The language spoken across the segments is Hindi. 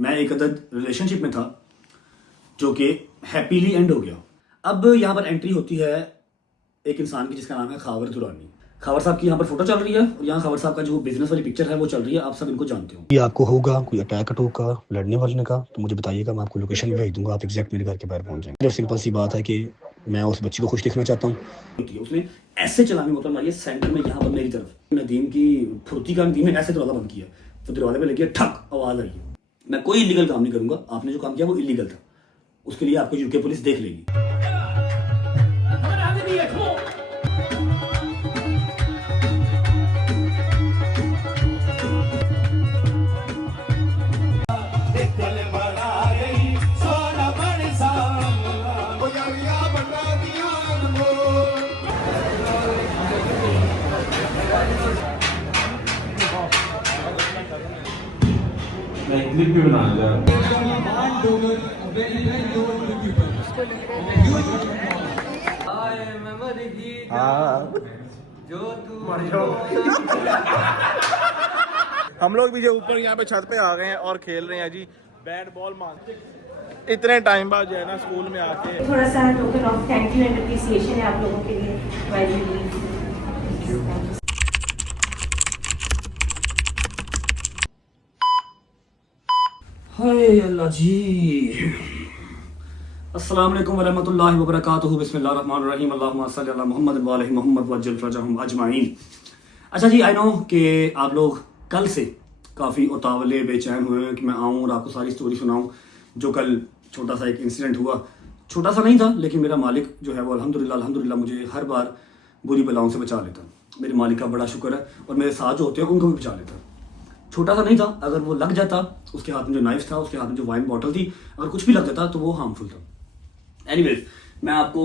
मैं एक अदद रिलेशनशिप में था जो कि हैप्पीली एंड हो गया। अब यहाँ पर एंट्री होती है एक इंसान की जिसका नाम है खावर दुरानी। खावर साहब की यहाँ पर फोटो चल रही है और यहाँ खावर साहब का जो बिजनेस वाली पिक्चर है वो चल रही है। आप सब इनको जानते हो। ये आपको होगा कोई अटैक का लड़ने वालने का तो मुझे बताइएगा, मैं आपको लोकेशन भेज दूंगा, आप एग्जैक्ट मेरे घर के बाहर पहुंच जाएंगे। सिंपल सी बात है कि मैं उस बच्ची को खुश दिखना चाहता हूँ। होती है उसने ऐसे चलाने बोतल मारी है सेंटर में यहाँ पर मेरी तरफ। नदीम की फुर्ती का नदीम ने ऐसे दरवाजा बंद किया तो दरवाजे पे लगी है ठक आवाज आई है। मैं कोई इलीगल काम नहीं करूंगा, आपने जो काम किया वो इलीगल था, उसके लिए आपको यूके पुलिस देख लेगी। मैं क्लिप भी बनाना चाह रहा हम लोग भी जो ऊपर यहाँ पे छत पे आ गए हैं और खेल रहे हैं जी बैट बॉल मान। इतने टाइम बाद जो है ना स्कूल में आके थोड़ा सा token of thank you and appreciation है आप लोगों के लिए। हाय अल्लाह जी। अस्सलाम वालेकुम वरहमतुल्लाहि वबरकातुहू। बिस्मिल्लाहिर रहमानिर रहीम। अल्लाहुम्मा सल्लि अला मुहम्मद व आलि मुहम्मद वज्जल फरजहुम अजमाइन। अच्छा जी, आई नो कि आप लोग कल से काफ़ी उतावले बेचैन हुए हैं कि मैं आऊँ और आपको सारी स्टोरी सुनाऊँ। जो कल छोटा सा एक इंसिडेंट हुआ, छोटा सा नहीं था लेकिन मेरा मालिक जो है वो अल्हम्दुलिल्लाह मुझे हर बार बुरी बलाओं से बचा लेता। मेरे मालिक का बड़ा शुक्र है और मेरे साथ जो होते हैं उनको भी बचा लेता। छोटा सा नहीं था, अगर वो लग जाता, उसके हाथ में जो नाइफ था, उसके हाथ में जो वाइन बॉटल थी, अगर कुछ भी लग जाता तो वो हार्मफुल था। एनीवेज, मैं आपको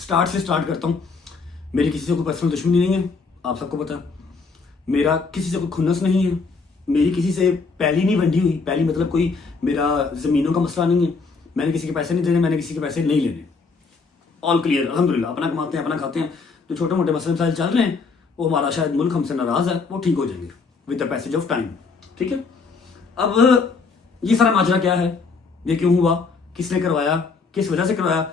स्टार्ट करता हूँ। मेरी किसी से कोई पर्सनल दुश्मनी नहीं है, आप सबको पता है। मेरा किसी से कोई खुन्नस नहीं है, मेरी किसी से पहली नहीं बंधी हुई। पहली मतलब कोई मेरा ज़मीनों का मसला नहीं है, मैंने किसी के पैसे नहीं देने, मैंने किसी के पैसे नहीं लेने। ऑल क्लियर अल्हम्दुलिल्लाह, अपना कमाते हैं अपना खाते हैं। जो छोटे मोटे मसले मसाइल चल रहे हैं वो हमारा शायद मुल्क हमसे नाराज़ है, वो ठीक हो जाएंगे with the passage of time. ठीक है, अब ये सारा माजरा क्या है, ये क्यों हुआ, किसने करवाया, किस वजह से करवाया,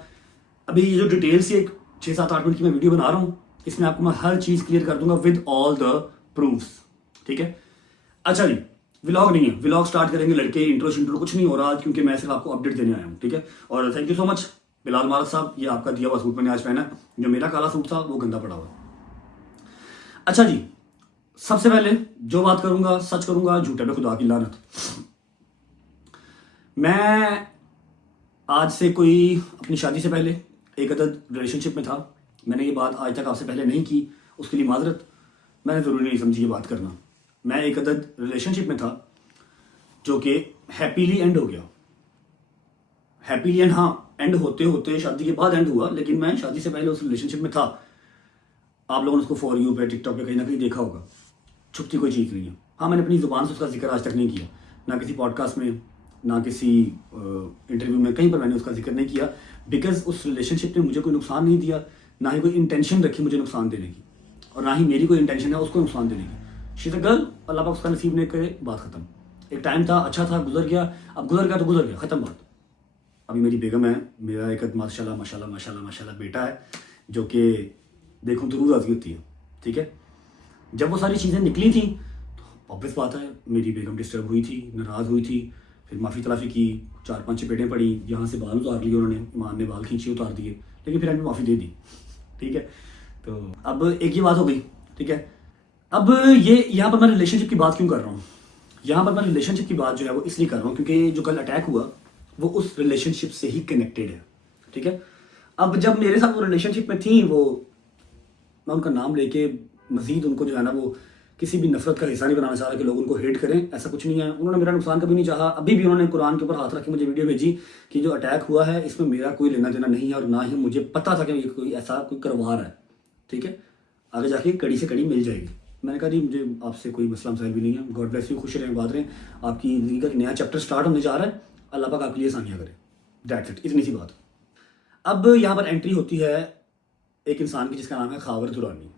अभी ये जो डिटेल्स एक 6-7-8 मिनट की मैं वीडियो बना रहा हूँ इसमें आपको मैं हर चीज़ क्लियर कर दूंगा विद ऑल द प्रूफ्स। ठीक है, अच्छा जी, व्लॉग नहीं है, व्लॉग स्टार्ट करेंगे लड़के, इंट्रो कुछ नहीं हो रहा क्योंकि मैं सिर्फ आपको अपडेट देने आया हूँ। ठीक है, और thank you so much Bilal Marad साहब, ये आपका दिया हुआ सूट मैंने आज पहना। जो मेरा काला सूट था वो गंदा पड़ा हुआ। अच्छा जी, सबसे पहले जो बात करूंगा सच करूंगा, झूठे पे खुदा की लानत। मैं आज से कोई अपनी शादी से पहले एक अदद रिलेशनशिप में था। मैंने ये बात आज तक आपसे पहले नहीं की, उसके लिए माजरत। मैंने ज़रूरी नहीं समझी ये बात करना। मैं एक अदद रिलेशनशिप में था जो कि हैप्पीली एंड हो गया। हैप्पीली एंड, हाँ, एंड होते होते शादी के बाद एंड हुआ, लेकिन मैं शादी से पहले उस रिलेशनशिप में था। आप लोगों ने उसको फॉर यू पे टिकटॉक पे कहीं ना कहीं देखा होगा। छुपती कोई चीज़ नहीं है। हाँ, मैंने अपनी ज़ुबान से उसका जिक्र आज तक नहीं किया, ना किसी पॉडकास्ट में, ना किसी इंटरव्यू में, कहीं पर मैंने उसका जिक्र नहीं किया। बिकॉज उस रिलेशनशिप ने मुझे कोई नुकसान नहीं दिया, ना ही कोई इंटेंशन रखी मुझे नुकसान देने की, और ना ही मेरी कोई इंटेंशन है उसको नुकसान देने की। शी इज़ अ गर्ल, अल्लाह पाक उसका नसीब नहीं करे, बात ख़त्म। एक टाइम था, अच्छा था, गुजर गया, अब गुजर गया तो गुजर गया, ख़त्म बात। अभी मेरी बेगम है, मेरा एक माशाल्लाह माशाल्लाह माशाल्लाह माशाल्लाह बेटा है जो कि देखूँ तो रूह राज़ी होती है। ठीक है, जब वो सारी चीज़ें निकली थी तो ऑब्वियस बात है मेरी बेगम डिस्टर्ब हुई थी, नाराज़ हुई थी, फिर माफ़ी तलाफ़ी की, 4-5 चपेटें पड़ी, यहाँ से बाल उतार लिए उन्होंने, ईमान ने बाल खींचे उतार दिए, लेकिन फिर हमें माफ़ी दे दी। ठीक है, तो अब एक ये बात हो गई। ठीक है, अब ये यहाँ पर मैं रिलेशनशिप की बात क्यों कर रहा हूँ, यहाँ पर मैं रिलेशनशिप की बात जो है वो इसलिए कर रहा हूँ क्योंकि जो कल अटैक हुआ वो उस रिलेशनशिप से ही कनेक्टेड है। ठीक है, अब जब मेरे साथ वो रिलेशनशिप में थी, वो मैं उनका नाम लेके मज़ीद उनको जो है ना वो किसी भी नफरत का हिस्सा नहीं बनाना चाह रहा कि लोग उनको हेट करें, ऐसा कुछ नहीं है। उन्होंने मेरा नुकसान कभी नहीं चाहा। अभी भी उन्होंने कुरान के ऊपर हाथ रख के मुझे वीडियो भेजी कि जो अटैक हुआ है इसमें मेरा कोई लेना देना नहीं है, और ना ही मुझे पता था कि ये कोई ऐसा कोई करवा रहा है। ठीक है, आगे जाके कड़ी से कड़ी मिल जाएगी। मैंने कहा जी मुझे आपसे कोई मसला मसाइल भी नहीं है, गॉड ब्लेस यू, खुश रहें, बात रहें, आपकी ज़िंदगी का नया चैप्टर स्टार्ट होने जा रहा है, अल्लाह पाक आपके लिए आसानियाँ करे, दैट्स इट, इतनी सी बात। अब यहाँ पर एंट्री होती है एक इंसान की जिसका नाम है खावर दुरानी।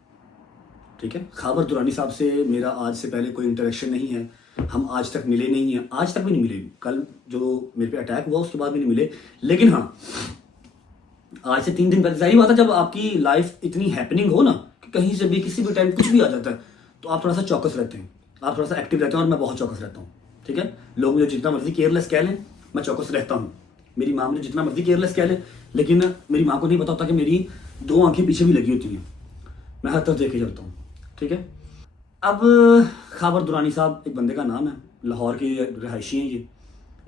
ठीक है, खावर दुरानी साहब से मेरा आज से पहले कोई इंटरेक्शन नहीं है, हम आज तक मिले नहीं हैं, आज तक भी नहीं मिले। कल जो मेरे पे अटैक हुआ उसके बाद भी नहीं मिले। लेकिन हाँ, आज से 3 दिन पहले जाहिर बात है, जब आपकी लाइफ इतनी हैपनिंग हो ना कि कहीं से भी किसी भी टाइम कुछ भी आ जाता है, तो आप थोड़ा सा चौकस रहते हैं, आप थोड़ा सा एक्टिव रहते हैं, और मैं बहुत चौकस रहता हूँ। ठीक है, लोग मुझे जितना मर्जी केयरलेस कह लें, मैं चौकस रहता हूँ। मेरी माँ मुझे जितना मर्जी केयरलेस कह ले, लेकिन मेरी माँ को नहीं पता होता कि मेरी 2 आंखें पीछे भी लगी होती हैं। मैं हर तरफ देखे चलता हूँ। ठीक है, अब खाबर दुरानी साहब एक बंदे का नाम है, लाहौर के रहायशी हैं ये।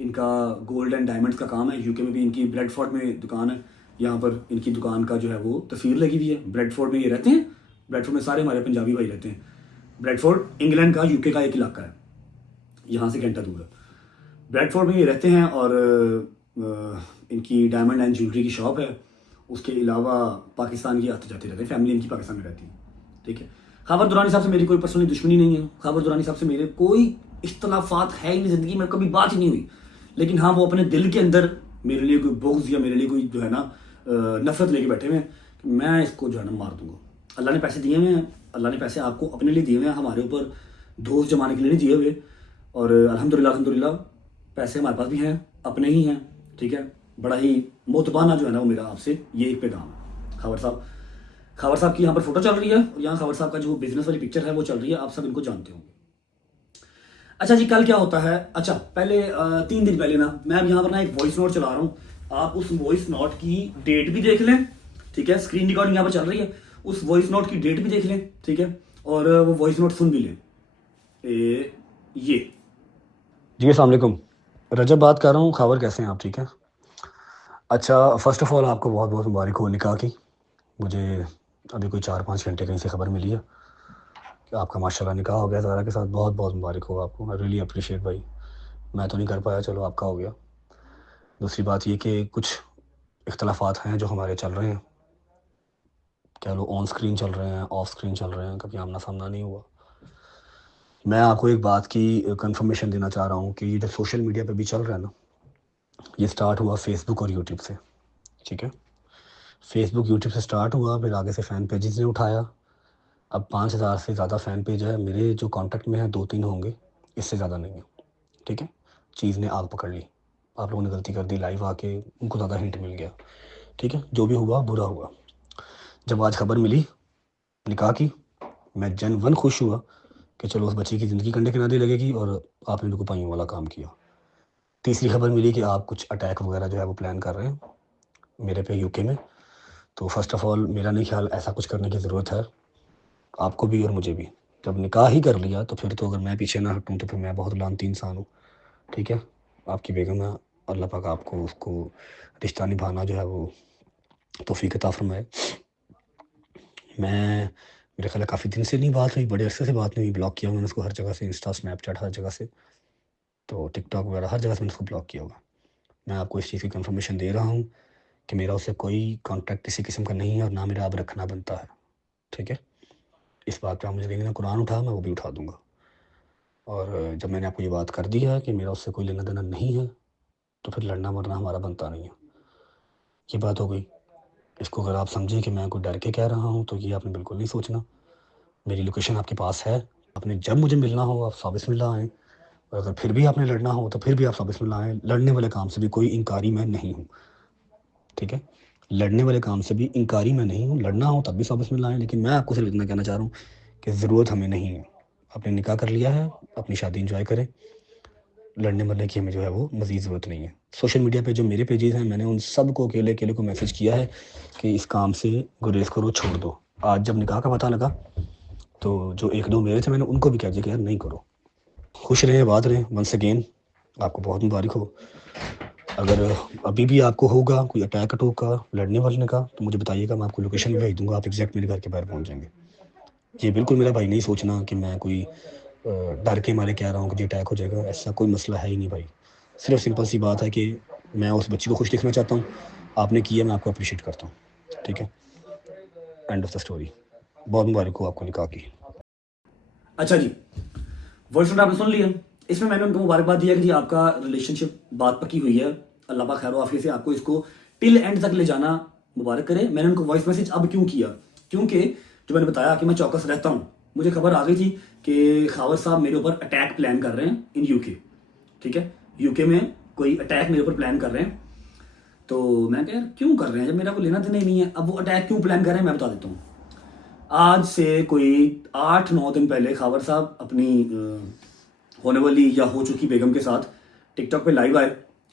इनका गोल्ड एंड डायमंड्स का काम है। यूके में भी इनकी ब्रेडफोर्ड में दुकान है। यहाँ पर इनकी दुकान का जो है वो तस्वीर लगी हुई है। ब्रेडफोर्ड में ये रहते हैं। ब्रेडफोर्ड में सारे हमारे पंजाबी भाई रहते हैं। ब्रेडफोर्ड इंग्लैंड का, यूके का एक इलाका है, यहाँ से घंटा दूर है। ब्रेडफोर्ड में ये रहते हैं और इनकी डायमंड एंड ज्वेलरी की शॉप है। उसके अलावा पाकिस्तान की आते जाते रहते हैं, फैमिली इनकी पाकिस्तान में रहती है। ठीक है, खाबर दुरानी साहब से मेरी कोई पर्सनली दुश्मनी नहीं है। खाबर दुरानी साहब से मेरे कोई इख्तलाफात है ही नहीं, ज़िंदगी में कभी बात ही नहीं हुई। लेकिन हाँ, वो अपने दिल के अंदर मेरे लिए कोई बुग़्ज़ या मेरे लिए कोई जो है ना नफरत लेके बैठे हुए हैं कि मैं इसको जो है ना मार दूंगा। अल्लाह ने पैसे दिए हुए हैं, अल्लाह ने पैसे आपको अपने लिए दिए हुए हैं, हमारे ऊपर दोस्त जमाने के लिए नहीं दिए हुए। और अल्हम्दुलिल्लाह पैसे हमारे पास भी हैं, अपने ही हैं। ठीक है, बड़ा ही मोतबाना जो है ना वो मेरा आपसे ये एक पैगाम है। खाबर साहब की यहाँ पर फोटो चल रही है, और यहाँ खाबर साहब का जो बिजनेस वाली पिक्चर है वो चल रही है। आप सब इनको जानते होंगे। अच्छा जी, कल क्या होता है? अच्छा, पहले 3 दिन पहले ना मैं अब यहाँ पर ना एक वॉइस नोट चला रहा हूँ। आप उस वॉइस नोट की डेट भी देख लें। ठीक है, स्क्रीन रिकॉर्डिंग यहाँ पर चल रही है, उस वॉइस नोट की डेट भी देख लें। ठीक है, और वो वॉइस नोट सुन भी लें। ये जी अस्सलाम वालेकुम, रजब बात कर रहा हूँ। खबर कैसे हैं आप? ठीक है। अच्छा, फ़र्स्ट ऑफ़ ऑल आपको बहुत बहुत मुबारक हो निकाह की। मुझे अभी कोई 4-5 घंटे कहीं से खबर मिली है कि आपका माशाल्लाह निकाह हो गया ज़ारा के साथ। बहुत बहुत मुबारक हो आपको। आई रियली अप्रिशिएट भाई। मैं तो नहीं कर पाया, चलो आपका हो गया। दूसरी बात ये कि कुछ इख्तलाफात हैं जो हमारे चल रहे हैं, कह लो ऑन स्क्रीन चल रहे हैं, ऑफ स्क्रीन चल रहे हैं, कभी आमना सामना नहीं हुआ। मैं आपको एक बात की कंफर्मेशन देना चाह रहा हूँ कि ये जो सोशल मीडिया पे भी चल रहा है ना, ये स्टार्ट हुआ फेसबुक और यूट्यूब से। ठीक है, फेसबुक यूट्यूब से स्टार्ट हुआ, फिर आगे से फ़ैन पेजेस ने उठाया। अब 5000 से ज़्यादा फ़ैन पेज है मेरे जो कांटेक्ट में है, 2-3 होंगे, इससे ज़्यादा नहीं है। ठीक है, चीज़ ने आग पकड़ ली। आप लोगों ने गलती कर दी, लाइव आके उनको ज़्यादा हिंट मिल गया। ठीक है, जो भी हुआ बुरा हुआ। जब आज खबर मिली निकाह की, मैं जनवन खुश हुआ कि चलो उस बच्ची की ज़िंदगी कंधे किनारे लगेगी, और आपने बिल्कुल पाइयों वाला काम किया। तीसरी खबर मिली कि आप कुछ अटैक वगैरह जो है वो प्लान कर रहे हैं मेरे पे यूके में। तो फर्स्ट ऑफ़ ऑल मेरा नहीं ख्याल ऐसा कुछ करने की ज़रूरत है, आपको भी और मुझे भी। जब निकाह ही कर लिया तो फिर तो अगर मैं पीछे ना हटूँ तो फिर मैं बहुत लानती इंसान हूँ। ठीक है, आपकी बेगम है, अल्लाह पाक आपको उसको रिश्ता निभाना जो है वो तौफीक अता फरमाए। मैं मेरे ख्याल है काफ़ी दिन से नहीं बात हुई, बड़े अरसे से बात नहीं हुई। ब्लॉक किया मैंने उसको हर जगह से, इंस्टा, स्नैपचैट, हर जगह से, तो टिकटॉक वगैरह हर जगह से मैंने उसको ब्लॉक किया हुआ। मैं आपको इस चीज़ की कंफर्मेशन दे रहा हूँ कि मेरा उससे कोई कॉन्टैक्ट किसी किस्म का नहीं है, और ना मेरा अब रखना बनता है। ठीक है, इस बात पे आप मुझे कहेंगे ना कुरान उठा, मैं वो भी उठा दूँगा। और जब मैंने आपको ये बात कर दी है कि मेरा उससे कोई लेना देना नहीं है, तो फिर लड़ना मरना हमारा बनता नहीं है। ये बात हो गई। इसको अगर आप समझें कि मैं कोई डर के कह रहा हूँ, तो ये आपने बिल्कुल नहीं सोचना। मेरी लोकेशन आपके पास है, आपने जब मुझे मिलना हो आप बिस्मिल्लाह आएँ, और अगर फिर भी आपने लड़ना हो तो फिर भी आप बिस्मिल्लाह आएँ। लड़ने वाले काम से भी कोई इनकारी मैं नहीं हूँ। ठीक है, लड़ने वाले काम से भी इनकारी मैं नहीं हूँ। लड़ना हो तब भी बिस्मिल्लाह आएँ। लेकिन मैं आपको सिर्फ इतना कहना चाह रहा हूँ कि ज़रूरत हमें नहीं है। आपने निकाह कर लिया है, अपनी शादी एंजॉय करें। लड़ने मरने की हमें जो है वो मज़ीद ज़रूरत नहीं है। सोशल मीडिया पे जो मेरे पेजेस हैं, मैंने उन सब को अकेले अकेले को मैसेज किया है कि इस काम से गुरेज करो, छोड़ दो। आज जब निकाह का पता लगा तो जो 1-2 मेरे थे, मैंने उनको भी कह दिया कि यार नहीं करो। खुश रहें, आबाद रहें। वंस अगेन आपको बहुत मुबारक हो। अगर अभी भी आपको होगा कोई अटैक का लड़ने वलने का, तो मुझे बताइएगा, मैं आपको लोकेशन भेज दूँगा, आप एग्जैक्ट मेरे घर के बाहर पहुँच जाएँगे। ये बिल्कुल मेरा भाई नहीं सोचना कि मैं कोई डर के मारे कह रहा हूँ कि जी अटैक हो जाएगा, ऐसा कोई मसला है ही नहीं भाई। सिर्फ सिंपल सी बात है कि मैं उस बच्ची को खुश देखना चाहता हूँ। आपने किया, मैं आपको अप्रिशिएट करता हूँ। ठीक है, एंड ऑफ द स्टोरी। बहुत मुबारक हो आपको निकाह की। अच्छा जी, वॉइस नोट आपने सुन लिया। इसमें मैंने उनको मुबारकबाद दिया कि जी आपका रिलेशनशिप बात पक्की हुई है, अल्लाह पाक खैर आफियत से आपको इसको टिल एंड तक ले जाना मुबारक करे। मैंने उनको वॉइस मैसेज अब क्यों किया? क्योंकि जो मैंने बताया कि मैं चौकस रहता हूँ, मुझे खबर आ गई थी कि खावर साहब मेरे ऊपर अटैक प्लान कर रहे हैं इन यूके, ठीक है, यूके में कोई अटैक मेरे ऊपर प्लान कर रहे हैं। तो मैं कह यार क्यों कर रहे हैं जब मेरा कोई लेना देना ही नहीं है। अब वो अटैक क्यों प्लान कर रहे हैं मैं बता देता हूँ। आज से कोई 8-9 दिन पहले खावर साहब अपनी होने वाली या हो चुकी बेगम के साथ टिकटॉक पे लाइव आए,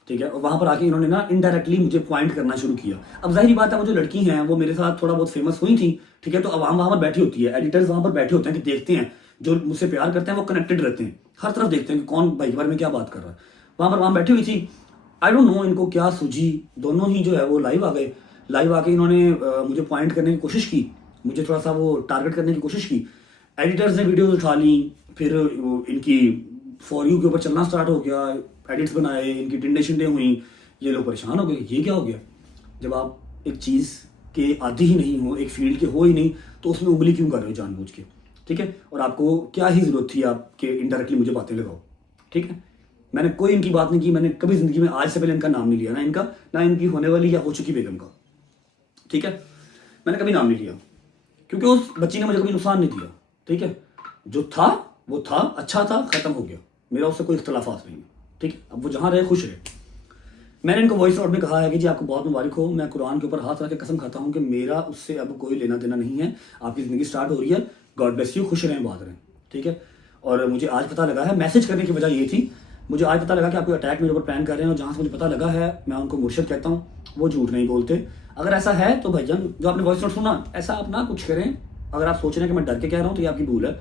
ठीक है, और वहाँ पर आके इन्होंने ना इनडायरेक्टली मुझे पॉइंट करना शुरू किया। अब जाहिर बात है वो जो लड़की हैं वो मेरे साथ थोड़ा बहुत फेमस हुई थी, ठीक है, तो अवाम वहाँ पर बैठी होती है, एडिटर्स वहाँ पर बैठे होते हैं कि देखते हैं, जो मुझसे प्यार करते हैं वो कनेक्टेड रहते हैं, हर तरफ देखते हैं कि कौन भाई के बारे में क्या बात कर रहा है। वहाँ बैठी हुई थी। आई डोंट नो इनको क्या सूझी, दोनों ही जो है वो लाइव आ गए। लाइव आके इन्होंने मुझे पॉइंट करने की कोशिश की, मुझे थोड़ा सा वो टारगेट करने की कोशिश की। एडिटर्स ने वीडियोस उठा ली, फिर इनकी फॉर यू के ऊपर चलना स्टार्ट हो गया, एडिट्स बनाए, इनकी टिंडे शिंडे हुई। ये लोग परेशान हो गए, ये क्या हो गया। जब आप एक चीज़ के आदी ही नहीं हो, एक फील्ड के हो ही नहीं, तो उसमें उंगली क्यों कर रहे हो जानबूझ के, ठीक है। और आपको क्या ही ज़रूरत थी आपके इनडायरेक्टली मुझे बातें लगाओ, ठीक है। मैंने कोई इनकी बात नहीं की, मैंने कभी ज़िंदगी में आज से पहले इनका नाम नहीं लिया, ना इनका ना इनकी होने वाली या हो चुकी बेगम का, ठीक है। मैंने कभी नाम नहीं लिया क्योंकि उस बच्ची ने मुझे कभी नुकसान नहीं दिया, ठीक है। जो था वो था, अच्छा था, ख़त्म हो गया, मेरा उससे कोई इख्तलाफात नहीं है, ठीक है। अब वो जहाँ रहे खुश रहे। मैंने इनको वॉइस नोट में कहा है कि जी आपको बहुत मुबारक हो, मैं कुरान के ऊपर हाथ रख के कसम खाता हूँ कि मेरा उससे अब कोई लेना देना नहीं है, आपकी ज़िंदगी स्टार्ट हो रही है, गॉड ब्लेस यू, खुश रहें, बात रहें, ठीक है। और मुझे आज पता लगा है, मैसेज करने की वजह ये थी, मुझे आज पता लगा कि आपको अटैक मेरे ऊपर प्लान कर रहे हैं, और जहाँ से मुझे पता लगा है मैं उनको मुर्शिद कहता हूँ, वो झूठ नहीं बोलते। अगर ऐसा है तो भाईजान जो आपने वॉइस नोट सुना, ऐसा आप ना कुछ करें। अगर आप सोच रहे हैं कि मैं डर के कह रहा हूँ तो ये आपकी भूल है,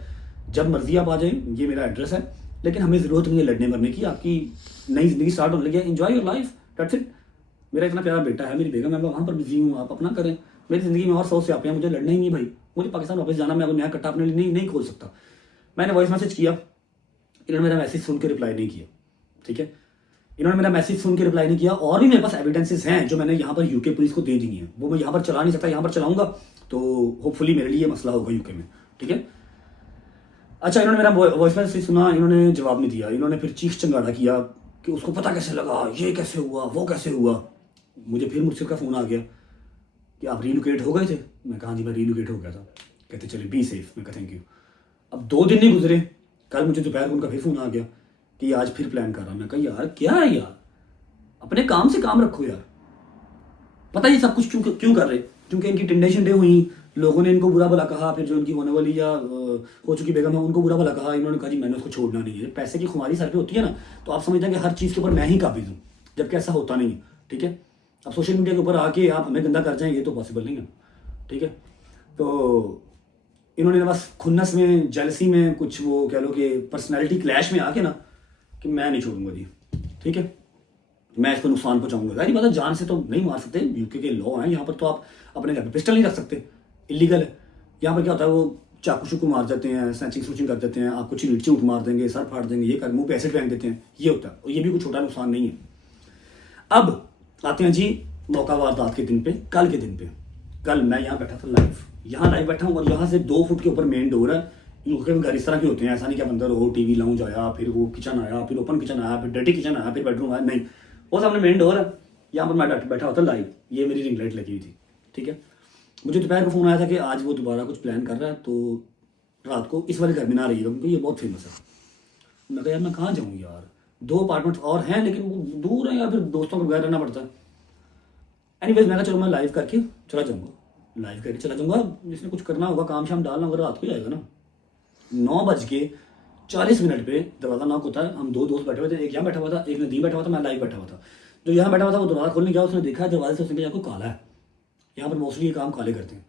जब मर्जी आप आ जाएं, ये मेरा एड्रेस है, लेकिन हमें ज़रूरत नहीं है लड़ने मरने की। आपकी नई ज़िंदगी स्टार्ट होने लगी है, enjoy your life, that's it. मेरा इतना प्यारा बेटा है, मेरी बेगम है, मैं वहाँ पर बिजी हूँ, आप अपना करें। मेरी ज़िंदगी में और 100 से आप हैं, मुझे लड़ना ही नहीं भाई, मुझे पाकिस्तान वापस जाना, मैं अब नया कट्टा अपने लिए नहीं खोल सकता। मैंने वॉइस मैसेज किया, इन्होंने मेरा मैसेज सुन के रिप्लाई नहीं किया, ठीक है। इन्होंने मेरा मैसेज सुन के रिप्लाई नहीं किया, और भी मेरे पास एविडेंसेस हैं जो मैंने यहाँ पर यूके पुलिस को दे दी हैं, वो मैं यहाँ पर चला नहीं सकता, यहाँ पर चलाऊंगा तो होपफुली मेरे लिए मसला होगा यूके में, ठीक है। अच्छा, इन्होंने मेरा वॉइस मैसेज सुना, इन्होंने जवाब नहीं दिया, इन्होंने फिर चीख चंगाड़ा किया कि उसको पता कैसे लगा, ये कैसे हुआ, वो कैसे हुआ। मुझे फिर मुझसे का फ़ोन आ गया कि आप रीलोकेट हो गए थे। मैं कहा जी मैं रीलोकेट हो गया था। कहते चले बी सेफ। मैं कहा थैंक यू। अब 2 दिन नहीं गुजरे, कल मुझे दोपहर को उनका फिर फ़ोन आ गया कि आज फिर प्लान कर रहा। मैं कहा यार क्या है यार, अपने काम से काम रखो यार। पता ये सब कुछ क्यों कर रहे, क्योंकि इनकी टिंडे शिंडे हुई, लोगों ने इनको बुरा भला कहा, फिर जो इनकी होने वाली या हो चुकी बेगम है उनको बुरा भला कहा। इन्होंने कहा जी मैंने उसको छोड़ना नहीं है। पैसे की खुमारी सर पे होती है ना, तो आप समझते हैं कि हर चीज़ के ऊपर मैं ही काबिज हूँ, जबकि ऐसा होता नहीं है, ठीक है। अब सोशल मीडिया के ऊपर आके आप हमें गंदा कर जाएंगे तो पॉसिबल नहीं है, ठीक है। तो इन्होंने बस खुन्नस में, जेलसी में, कुछ वो कह लो कि पर्सनैलिटी क्लैश में आके ना कि मैं नहीं छोड़ूंगा जी, ठीक है, मैं इसको नुकसान पहुंचाऊंगा। जाहिर बात है जान से तो नहीं मार सकते, यूके के लॉ हैं यहाँ पर, तो आप अपने घर पे पिस्टल नहीं रख सकते, इलीगल है। यहाँ पर क्या होता है वो चाकू शुकू मार देते हैं, स्नैचिंग स्नूचिंग कर देते हैं, आपको चीन चूट मार देंगे, सर फाड़ देंगे, ये कर मुँह पे एसिड फेंक देते हैं, ये होता है। और ये भी कोई छोटा नुकसान नहीं है। अब आते हैं जी मौका वारदात के दिन पे, कल के दिन पे। कल मैं यहाँ बैठा था लाइव, यहाँ लाइव बैठा हूँ और यहाँ से 2 फुट के ऊपर मेन डोर है। यूके में घर इस तरह के होते हैं, ऐसा नहीं कि आप अंदर हो, टीवी लाउंज आया, फिर वो किचन आया, फिर ओपन किचन आया, फिर डर्टी किचन आया, फिर बेडरूम आया, नहीं, वो सामने मेन डोर है। यहाँ पर मैं बैठा होता लाइव, ये मेरी रिंग लाइट लगी हुई थी, ठीक है। मुझे दोपहर को फ़ोन आया था कि आज वो दोबारा कुछ प्लान कर रहा है, तो रात को इस वाले घर में ना रहिएगा क्योंकि ये बहुत फेमस है। मैं कहा यार मैं कहाँ जाऊँ यार, 2 अपार्टमेंट्स और हैं लेकिन वो दूर है, या फिर दोस्तों के बगैर रहना पड़ता है। एनीवेज मैं कहा चलो मैं लाइव करके चला जाऊँगा, जिसने कुछ करना होगा, काम शाम डालना होगा, रात को ही आएगा ना। 9:40 पे दरवाज़ा नॉक होता है। हम 2 दोस्त बैठे हुए थे, एक यहाँ बैठा हुआ था, एक नदीम बैठा हुआ था, मैं लाइव बैठा हुआ था। जो यहाँ बैठा हुआ था वो दरवाज़ा खोलने गया, उसने देखा दरवाजे से, उसने कहा कोई काला है। यहाँ पर मोस्टली ये काम काले करते हैं,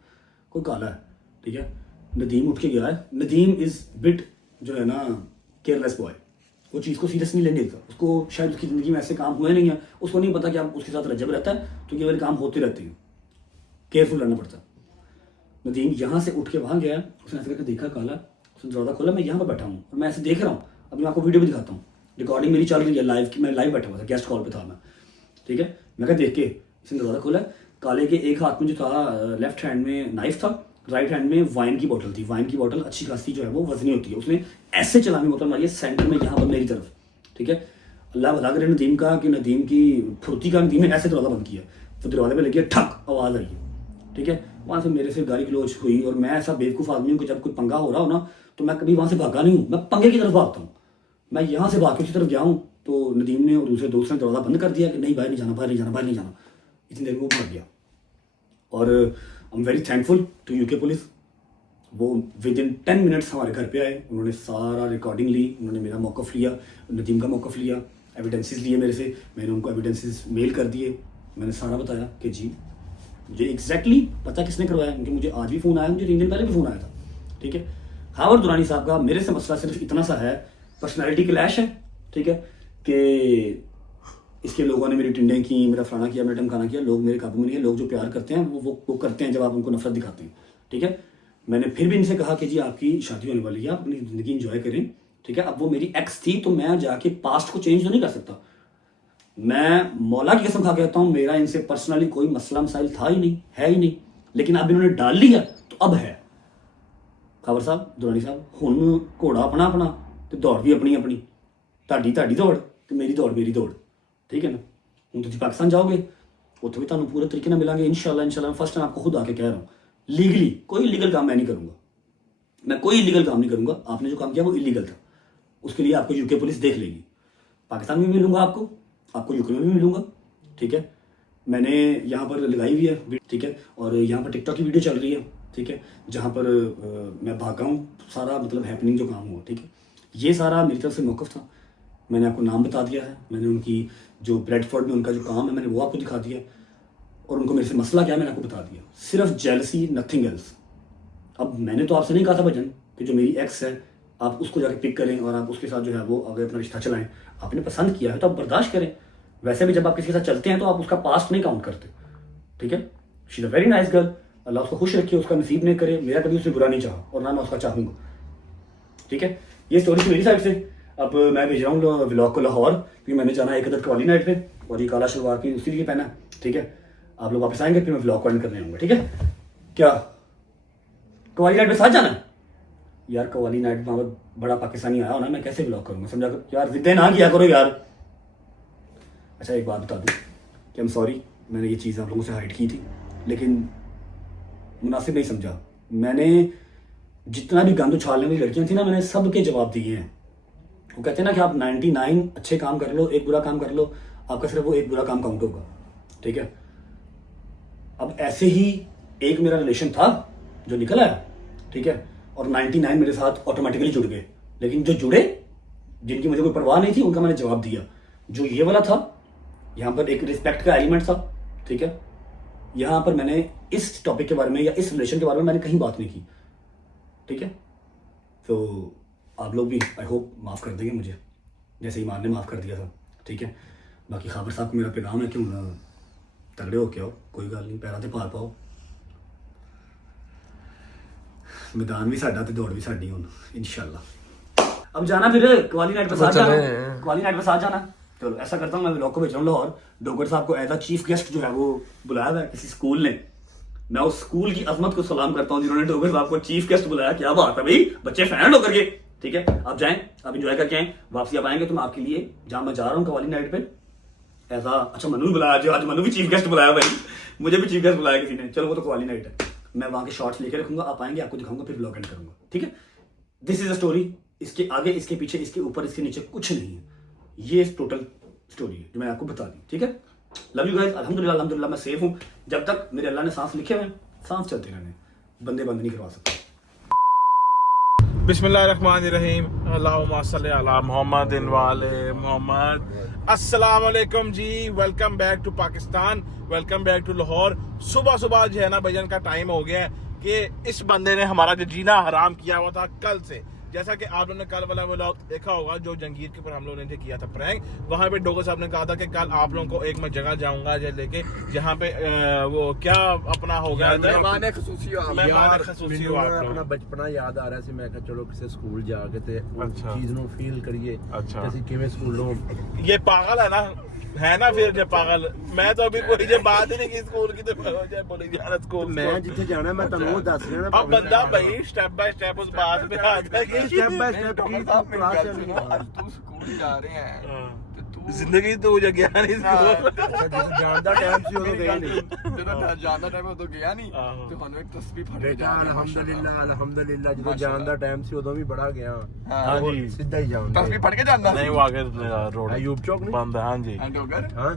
कोई काला है, ठीक है। नदीम उठ के गया है। नदीम इज़ बिट जो है ना केयरलेस बॉय, वो चीज़ को सीरियस नहीं लेने देता। उसको शायद उसकी ज़िंदगी में ऐसे काम हुए नहीं है, उसको नहीं पता कि आप उसके साथ रजब रहता है तो ये वाले काम होते रहते हैं, केयरफुल रहना पड़ता है। नदीम यहाँ से उठ के वहाँ गया, उसने ऐसे करके देखा काला, उसने दरवाज़ा खोला, मैं यहाँ पर बैठा हूँ और मैं ऐसे देख रहा हूँ। अभी मैं आपको वीडियो भी दिखाता हूँ, रिकॉर्डिंग मेरी चल रही है लाइव की, मैं लाइव बैठा हुआ था, गेस्ट कॉल पे था मैं, ठीक है। मैं कहा देख के इसने दरवाज़ा खोला, काले के एक हाथ में जो था लेफ्ट हैंड में नाइफ था, राइट हैंड में वाइन की बोतल थी। वाइन की बोतल अच्छी खासी जो है वो वजनी होती है, उसने ऐसे चलानी बोतल मारी है सेंटर में यहाँ पर मेरी तरफ, ठीक है। अल्लाह भला करे नदीम का कि नदीम की फुर्ती का, नदीम ने ऐसे दरवाज़ा बंद किया तो दरवाजे पे लगी ठक आवाज़ आई है, ठीक है। वहाँ से मेरे से गाली गलोच हुई और मैं ऐसा बेवकूफ़ आदमी हूँ कि जब कोई पंगा हो रहा हो ना तो मैं कभी वहाँ से भागा नहीं हूँ, मैं पंगे की तरफ भागता हूँ। मैं यहाँ से भाग के उसी तरफ गया हूँ तो नदीम ने और दूसरे दोस्त ने दरवाज़ा बंद कर दिया कि नहीं बाहर नहीं जाना, बाहर नहीं जाना, बाहर नहीं जाना। इतनी देर में वो भाग गया और I am very thankful to UK police. वो विद इन 10 मिनट्स हमारे घर पे आए, उन्होंने सारा रिकॉर्डिंग ली, उन्होंने मेरा मौक़िफ़ लिया, नदीम का मौक़िफ़ लिया, एविडेंसेस लिए मेरे से, मैंने उनको एविडेंसेस मेल कर दिए। मैंने सारा बताया कि जी मुझे एग्जैक्टली पता किसने करवाया, क्योंकि मुझे आज भी फ़ोन आया, मुझे 3 दिन पहले भी फ़ोन आया था, ठीक है। खावर दुरानी साहब का मेरे से मसला सिर्फ इतना सा है, पर्सनैलिटी क्लैश है, ठीक है, कि इसके लोगों ने मेरी टिंडें की, मेरा फलाना किया, मेरा टमकाना किया। लोग मेरे काबू में नहीं है, लोग जो प्यार करते हैं वो करते हैं जब आप उनको नफरत दिखाते हैं, ठीक है। मैंने फिर भी इनसे कहा कि जी आपकी शादी होने वाली है, आप अपनी ज़िंदगी इंजॉय करें, ठीक है। अब वो मेरी एक्स थी तो मैं जाके पास्ट को चेंज तो नहीं कर सकता। मैं मौला की कसम खा के कहता हूँ मेरा इनसे पर्सनली कोई मसला मसाइल था ही नहीं, है ही नहीं, लेकिन अब इन्होंने डाल लिया तो अब है। खबर साहब, दुरानी साहब, हुण घोड़ा अपना अपना तो दौड़ भी अपनी अपनी, ਤੁਹਾਡੀ दौड़ तो मेरी दौड़, ठीक है ना। ਹੁਣ ਤੁਸੀਂ पाकिस्तान जाओगे ਉੱਥੇ भी ਤੁਹਾਨੂੰ पूरे तरीके ਨਾਲ मिलांगे इंशाल्लाह। फर्स्ट टाइम आपको खुद आके कह रहा हूँ, लीगली कोई इलीगल काम मैं नहीं करूँगा, मैं कोई इलीगल काम नहीं करूँगा। आपने जो काम किया वो इलीगल था, उसके लिए आपको यूके पुलिस देख लेगी। पाकिस्तान में भी मिलूंगा आपको यूके में भी मिलूंगा, ठीक है। मैंने यहाँ पर लगाई हुई है, ठीक है, और यहाँ पर टिकटॉक की वीडियो चल रही है, ठीक है, जहाँ पर मैं भागा हूँ, सारा मतलब हैपनिंग जो काम हुआ, ठीक है। ये सारा मेरी तरफ से मौक़िफ़ था। मैंने आपको नाम बता दिया है, मैंने उनकी जो ब्रेडफोर्ड में उनका जो काम है मैंने वो आपको दिखा दिया, और उनको मेरे से मसला क्या है मैंने आपको बता दिया। सिर्फ जेलसी, नथिंग एल्स। अब मैंने तो आपसे नहीं कहा था भजन कि जो मेरी एक्स है आप उसको जाके पिक करें और आप उसके साथ जो है वो आगे अपना रिश्ता चलाएं। आपने पसंद किया है तो आप बर्दाश्त करें। वैसे भी जब आप किसी के साथ चलते हैं तो आप उसका पास्ट नहीं काउंट करते, ठीक है। She is a very nice girl, Allah उसको खुश रखे, उसका नसीब नहीं करे। मेरा कभी उससे बुरा नहीं चाहा और ना मैं उसका चाहूँगा, ठीक है। ये स्टोरी थी मेरी साइड से। अब मैं भेज रहा हूँ व्लॉग को लाहौर, क्योंकि मैंने जाना है एक अदद कवाली नाइट पे, और ये काला शलवार भी उसी लिए पहना है, ठीक है। आप लोग वापस आएंगे फिर मैं व्लॉग को एंड करने आऊँगा, ठीक है। क्या कवाली नाइट पे साथ जाना है यार? कवाली नाइट में बड़ा पाकिस्तानी आया हो ना, मैं कैसे व्लॉग करूँगा, समझा कर यार, जिद्दे ना किया करो यार। अच्छा एक बात बता दूँ कि आई एम सॉरी, मैंने ये चीज़ आप लोगों से हाइड की थी लेकिन मुनासिब नहीं समझा। मैंने जितना भी गंद उछालने वाली लड़कियां थी ना, मैंने सब के जवाब दिए हैं। वो कहते हैं ना कि आप 99 अच्छे काम कर लो, एक बुरा काम कर लो, आपका सिर्फ वो एक बुरा काम काउंट होगा, ठीक है। अब ऐसे ही एक मेरा रिलेशन था जो निकल आया, ठीक है, और 99 मेरे साथ ऑटोमेटिकली जुड़ गए। लेकिन जो जुड़े, जिनकी मुझे कोई परवाह नहीं थी, उनका मैंने जवाब दिया। जो ये वाला था, यहाँ पर एक रिस्पेक्ट का एलिमेंट था, ठीक है। यहाँ पर मैंने इस टॉपिक के बारे में या इस रिलेशन के बारे में मैंने कहीं बात नहीं की, ठीक है। तो आप लोग भी आई होप माफ़ कर देंगे मुझे, जैसे ईमान ने माफ़ कर दिया था, ठीक है। बाकी खाबर साहब को मेरा पैगाम है कि तगड़े हो के आओ, कोई गल नहीं, पैरों ते भार पाओ, मैदान भी साडा ते दौड़ भी साडी हुण इंशाल्लाह। अब जाना फिर कवाली नाइट पे साथ जाना, कवाली नाइट पे साथ जाना। चलो ऐसा करता हूँ, मैं व्लॉग को भेज रहा हूँ लाहौर। डोगर साहब को एज अ चीफ गेस्ट जो है वो बुलाया हुआ है किसी स्कूल ने। मैं उस स्कूल की अजमत को सलाम करता हूँ जिन्होंने डोगर साहब को चीफ गेस्ट बुलाया। क्या बात है भाई, बच्चे फैन होकर के, ठीक है। आप जाएं, आप इंजॉय करके आएँ, वापसी आप आएंगे तो मैं आपके लिए, जहाँ मैं जा रहा हूँ कवाली नाइट पे, ऐसा अच्छा मनु भी बुलाया, आज मनु भी चीफ गेस्ट बुलाया भाई, मुझे भी चीफ गेस्ट बुलाया किसी ने। चलो वो तो कवाली नाइट है, मैं वहाँ के शॉर्ट्स लेके रखूंगा, आप आएंगे, आपको दिखाऊंगा, फिर ब्लॉग एंड करूंगा, ठीक है। दिस इज अ स्टोरी, इसके आगे, इसके पीछे, इसके ऊपर, इसके नीचे कुछ नहीं है। ये टोटल स्टोरी है जो मैंने आपको बता दी, ठीक है। लव यू गाइस, अल्हम्दुलिल्लाह अल्हम्दुलिल्लाह मैं सेफ हूँ। जब तक मेरे अल्लाह ने सांस लिखे हुए, सांस चलते रहने, बंदे बंद नहीं करवा सकते। बिस्मिल्लाहिर्रहमानिर्रहीम, अल्लाहुम्मा सल्ली अला मुहम्मदिन व आले मुहम्मद। अस्सलाम वालेकुम जी, welcome back to Pakistan, welcome back to Lahore. सुबह सुबह जो है ना भजन का टाइम हो गया है कि इस बंदे ने हमारा जो जीना हराम किया हुआ था कल से। जैसा कि आप लोगों ने कल वाला व्लॉग देखा होगा जो जंगीर के ऊपर हम लोगों ने किया था प्रैंक, वहाँ पे डोगर साहब ने कहा था कि कल आप लोगों को एक मैं जगह जाऊंगा लेके, जहाँ पे वो क्या अपना होगा, मेहमान खसूसी अपना बचपना याद आ रहा ਸੀ। मैं चलो किसी स्कूल जाके ते अच्छा चीज ਨੂੰ फील करिए। अच्छा ਅਸੀਂ ਕਿਵੇਂ ਸਕੂਲੋਂ ये पागल है ना फिर जो पागल। मैं तो अभी कोई जो बात ही नहीं की स्कूल की, तो बोली जा रहा स्कूल मैं जिथे जाना मैं ਤੁਹਾਨੂੰ ਉਹ ਦੱਸ ਰਿਹਾ ਨਾ। अब बंदा भाई स्टेप बाय स्टेप उस बात में आता है कि स्टेप बाय स्टेप की क्लास चल रही है। आज तू स्कूल जा रहे हैं तो तू ਜ਼ਿੰਦਗੀ ਤੋਂ ਜੋ ਗਿਆ ਨਹੀਂ ਸਕੂਲ ਜਾਣ ਦਾ ਟਾਈਮ ਸੀ ਉਦੋਂ ਗਏ ਨਹੀਂ ਜਦੋਂ ਜਾਣ ਦਾ ਟਾਈਮ ਉਦੋਂ ਗਿਆ ਨਹੀਂ ਆਹੋ। ਤੇ ਸਾਨੂੰ ਇੱਕ ਤਸਬੀਹ ਫੜ ਕੇ ਬੇਟਾ ਜਾ ਅਲਹਮਦੁਲਿਲਾ ਜਦੋਂ ਜਾਣ ਦਾ ਟਾਈਮ ਸੀ ਉਦੋਂ ਵੀ ਬੜਾ ਗਿਆ हाँ जी। ਸਿੱਧਾ ਹੀ ਜਾਣ ਤਸਬੀਹ ਫੜ ਕੇ ਜਾਂਦਾ नहीं वो आगे रोड ਅਯੂਬ ਚੌਕ ਨਹੀਂ बंद है हाँ जी ਐਂਡ ਹੋਗਰ ਹਾਂ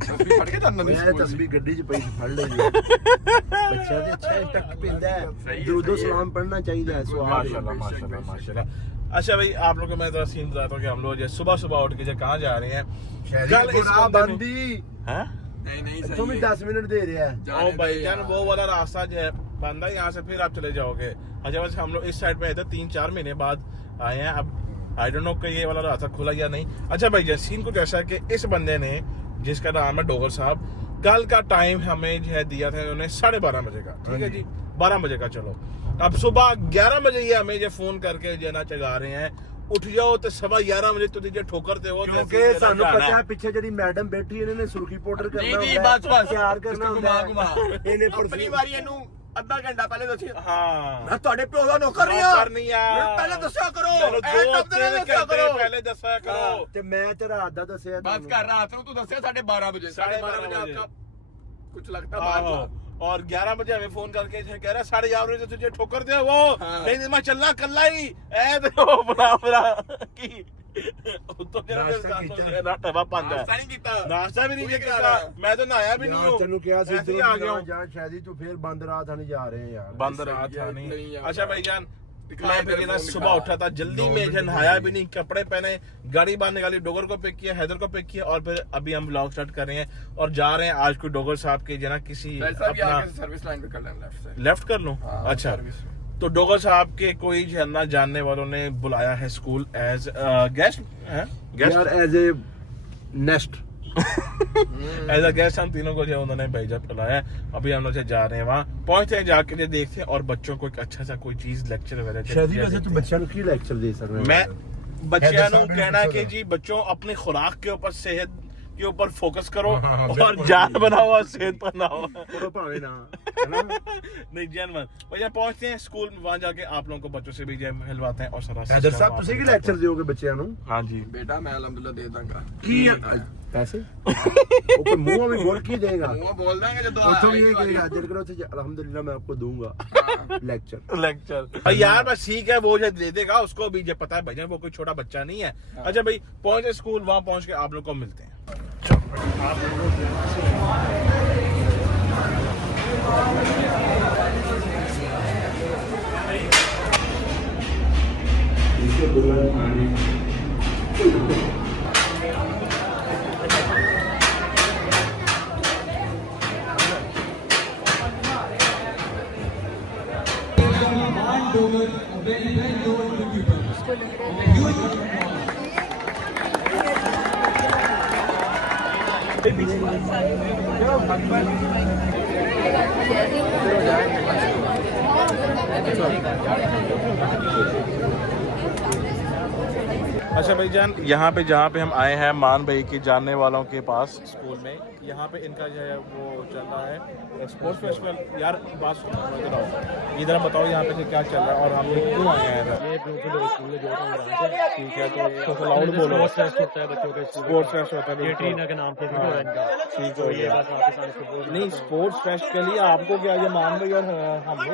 ਤਸਬੀਹ ਫੜ ਕੇ ਜਾਂਦਾ ਨਹੀਂ ਮੈਂ ਸਕੂਲ ਤਸਬੀਹ ਗੱਡੀ 'ਚ ਪਈ ਸੀ, ਫੜ ਲਈ ਬੱਚਾ ਦੇ ਅੱਛਾ ਟੱਕ ਪਿੰਦਾ ਹੈ ਦਰੂਦੋ ਸਲਾਮ ਪੜ੍ਹਨਾ ਚਾਹੀਦਾ ਹੈ ਸਵਾਲ माशाल्लाह माशाल्लाह माशाल्लाह अच्छा भाई आप लोग को मैं जरा सीन बताता हूँ कि हम लोग जो सुबह सुबह उठ के जो कहाँ जा रहे हैं कल इस बंदे ने- ਬੰਦੀ हैं ਨਹੀਂ ਨਹੀਂ ਤੂੰ ਵੀ 10 ਮਿੰਟ ਦੇ ਰਿਹਾ ओ भाई जान वो वाला रास्ता जो है बंदा यहाँ से फिर आप चले जाओगे अच्छा बस हम लोग इस साइड पे आए थे 3-4 महीने बाद आए हैं अब आई डोंट नो कि ये वाला रास्ता खुला या नहीं अच्छा भाई जैसे सीन कुछ ऐसा है कि इस बंदे ने जिसका नाम है डोगर साहब कल का टाइम हमें जो है दिया था उन्होंने 12:30 बजे का ठीक है जी 12 बजे का चलो अब सुबह 11 बजे ये हमें जो फोन करके जो है ना चगा रहे हैं उठ जाओ तो 11:15 बजे तुझे जो ठोकरते हो ਕਿਉਂਕਿ ਸਾਨੂੰ ਪਤਾ ਹੈ ਪਿੱਛੇ ਜਿਹੜੀ ਮੈਡਮ ਬੈਠੀ ਇਹਨਾਂ ਨੇ ਸੁਰਖੀ ਪਾਊਡਰ ਕਰਨਾ ਜੀ, ਹੁੰਦਾ ਬਸ, ਬਸ। ਤਿਆਰ ਕਰਨਾ ਹੁੰਦਾ ਹੈ। ਘੁਮਾ। ਇਹਨੇ ਆਪਣੀ ਵਾਰੀ ਇਹਨੂੰ ਅੱਧਾ ਘੰਟਾ ਪਹਿਲੇ ਦੱਸੀ हाँ ਮੈਂ ਤੁਹਾਡੇ ਪਿਓ ਦਾ ਨੌਕਰ ਨਹੀਂ नौकर नहीं है। ਮੈਨੂੰ ਪਹਿਲੇ ਦੱਸਿਆ ਕਰੋ चलो ਇਹ 2 ਟੱਪ ਦੇ 3 ਦੱਸਿਆ घंटे ਕਰੋ पहले दसा करो ਤੇ ਮੈਂ ਤੇ ਰਾਤ ਦਾ ਦੱਸਿਆ बस ਤੁਹਾਨੂੰ। कर रात को तू दसिया 12:30 बजे 12:30 बजे आपका कुछ लगता बात आहो। और 11 बजे हमें फोन करके कह रहा है 11:30 बजे तुझे ठोकर दे वो नहीं दिन में चलना कल्ला ही ऐ देखो बड़ा की तो तेरा नाश्ता कीता। नाश्ता बंद है नाश्ता नहीं कीता नाश्ता भी नहीं ਉਹੀ किया ਕਰਾ ਰਿਹਾ। मैं तो नहाया भी नहीं ਯਾਰ हूँ ਤੈਨੂੰ ਕਿਹਾ ਸੀ ऐसे ही ਇੱਧਰੋਂ आ गया हूँ ਜਾਂ ਸ਼ਾਇਦ ਹੀ ਤੂੰ ਫੇਰ ਬੰਦ ਰਾਤ ਨਹੀਂ ਜਾ ਰਹੇ ਯਾਰ बंद रहा था नहीं नहीं यार। अच्छा भाईजान दिखा मैं तेरे फिर ना फोन सुबह दिखा। उठा था जल्दी में जो नहाया भी नहीं कपड़े पहने गाड़ी बांधने वाली डोगर को पिक किया हैदर को पिक किया और फिर अभी हम ब्लॉग स्टार्ट कर रहे हैं और जा रहे हैं आज को डोगर साहब के जो ना किसी वैसा भी अपना आगे सर्विस लाइन पे कर लेना लेफ्ट से लेफ्ट कर लूं हाँ, अच्छा सर्विस। तो डोगर साहब के कोई जो है ना जानने वालों ने बुलाया है स्कूल एज गेस्ट ਯਾਰ ਐਜ਼ ਏ ਨੈਸਟ एज अ गेस्ट हम तीनों को जो है उन्होंने भेजा बुलाया अभी हम लोग जा रहे हैं वहाँ पहुंचते हैं जाके जो देखते हैं और बच्चों को एक अच्छा सा कोई चीज लेक्चर वगैरह ਸ਼ਾਇਦ ਵੈਸੇ ਤੂੰ ਬੱਚਿਆਂ ਨੂੰ ਕੀ ਲੈਕਚਰ ਦੇ ਸਕਦਾ मैं बच्चों साहब ने कहना पूछा कि था। जी बच्चों अपनी खुराक के ऊपर सेहत के ऊपर फोकस करो हाँ, और बिल्कुल, जान बनाओ और सेहत बनाओ ਉਹ ਭਾਵੇਂ ਨਾ ਹੈਨਾ नहीं जैन मन भैया पहुंचते हैं स्कूल में वहां जाके आप लोगों को बच्चों से भी जो है हिलवाते हैं और सारा ਹੈਦਰ system ਸਾਹਿਬ ਤੁਸੀਂ ਕੀ आपको ਲੈਕਚਰ ਦਿਓਗੇ ਬੱਚਿਆਂ ਨੂੰ हाँ जी बेटा मैं अल्हम्दुलिल्लाह दे दूंगा ਕੀ ਪੈਸੇ ਉਹ ਕੋਈ ਮੂੰਹੋਂ ਵੀ ਬੋਲ ਕੀ ਦੇਗਾ मुंह बोल देंगे जब ਉੱਥੋਂ ਵੀ आएगी ਇਹ वाली। ਕਹੇਗਾ ਜਦ ਕਰੋ ਤੇ ਅਲਹਮਦੁਲਿਲਾ ਮੈਂ ਆਪਕੋ ਦੂੰਗਾ ਲੈਕਚਰ लेक्चर यार बस ठीक है वो जो दे देगा उसको भी जो पता है भैया वो कोई छोटा बच्चा नहीं है अच्छा भाई पहुंचे स्कूल वहां पहुंच के आप लोग को मिलते हैं अच्छा भाईजान यहाँ पे जहाँ पे हम आए हैं मान भाई के जानने वालों के पास स्कूल में यहाँ पे इनका जो है वो चल रहा है स्पोर्ट्स फेस्टिवल यार बात सुनो इधर आओ इधर बताओ यहाँ पे क्या चल रहा है और हम लोग क्यों आए हैं इधर ये ब्लूफील्ड स्कूल में जो होता है ठीक है तो लाउड बोलो स्पोर्ट्स फेस्ट होता है बच्चों का स्कूल स्पोर्ट्स फेस्ट होता है ये बिल्कुल। ट्रीना के नाम से भी हो रहा है इनका ठीक तो हो ये गया बात वापस आने से बोल नहीं स्पोर्ट्स फेस्ट के लिए आपको क्या ये मान लो यार हम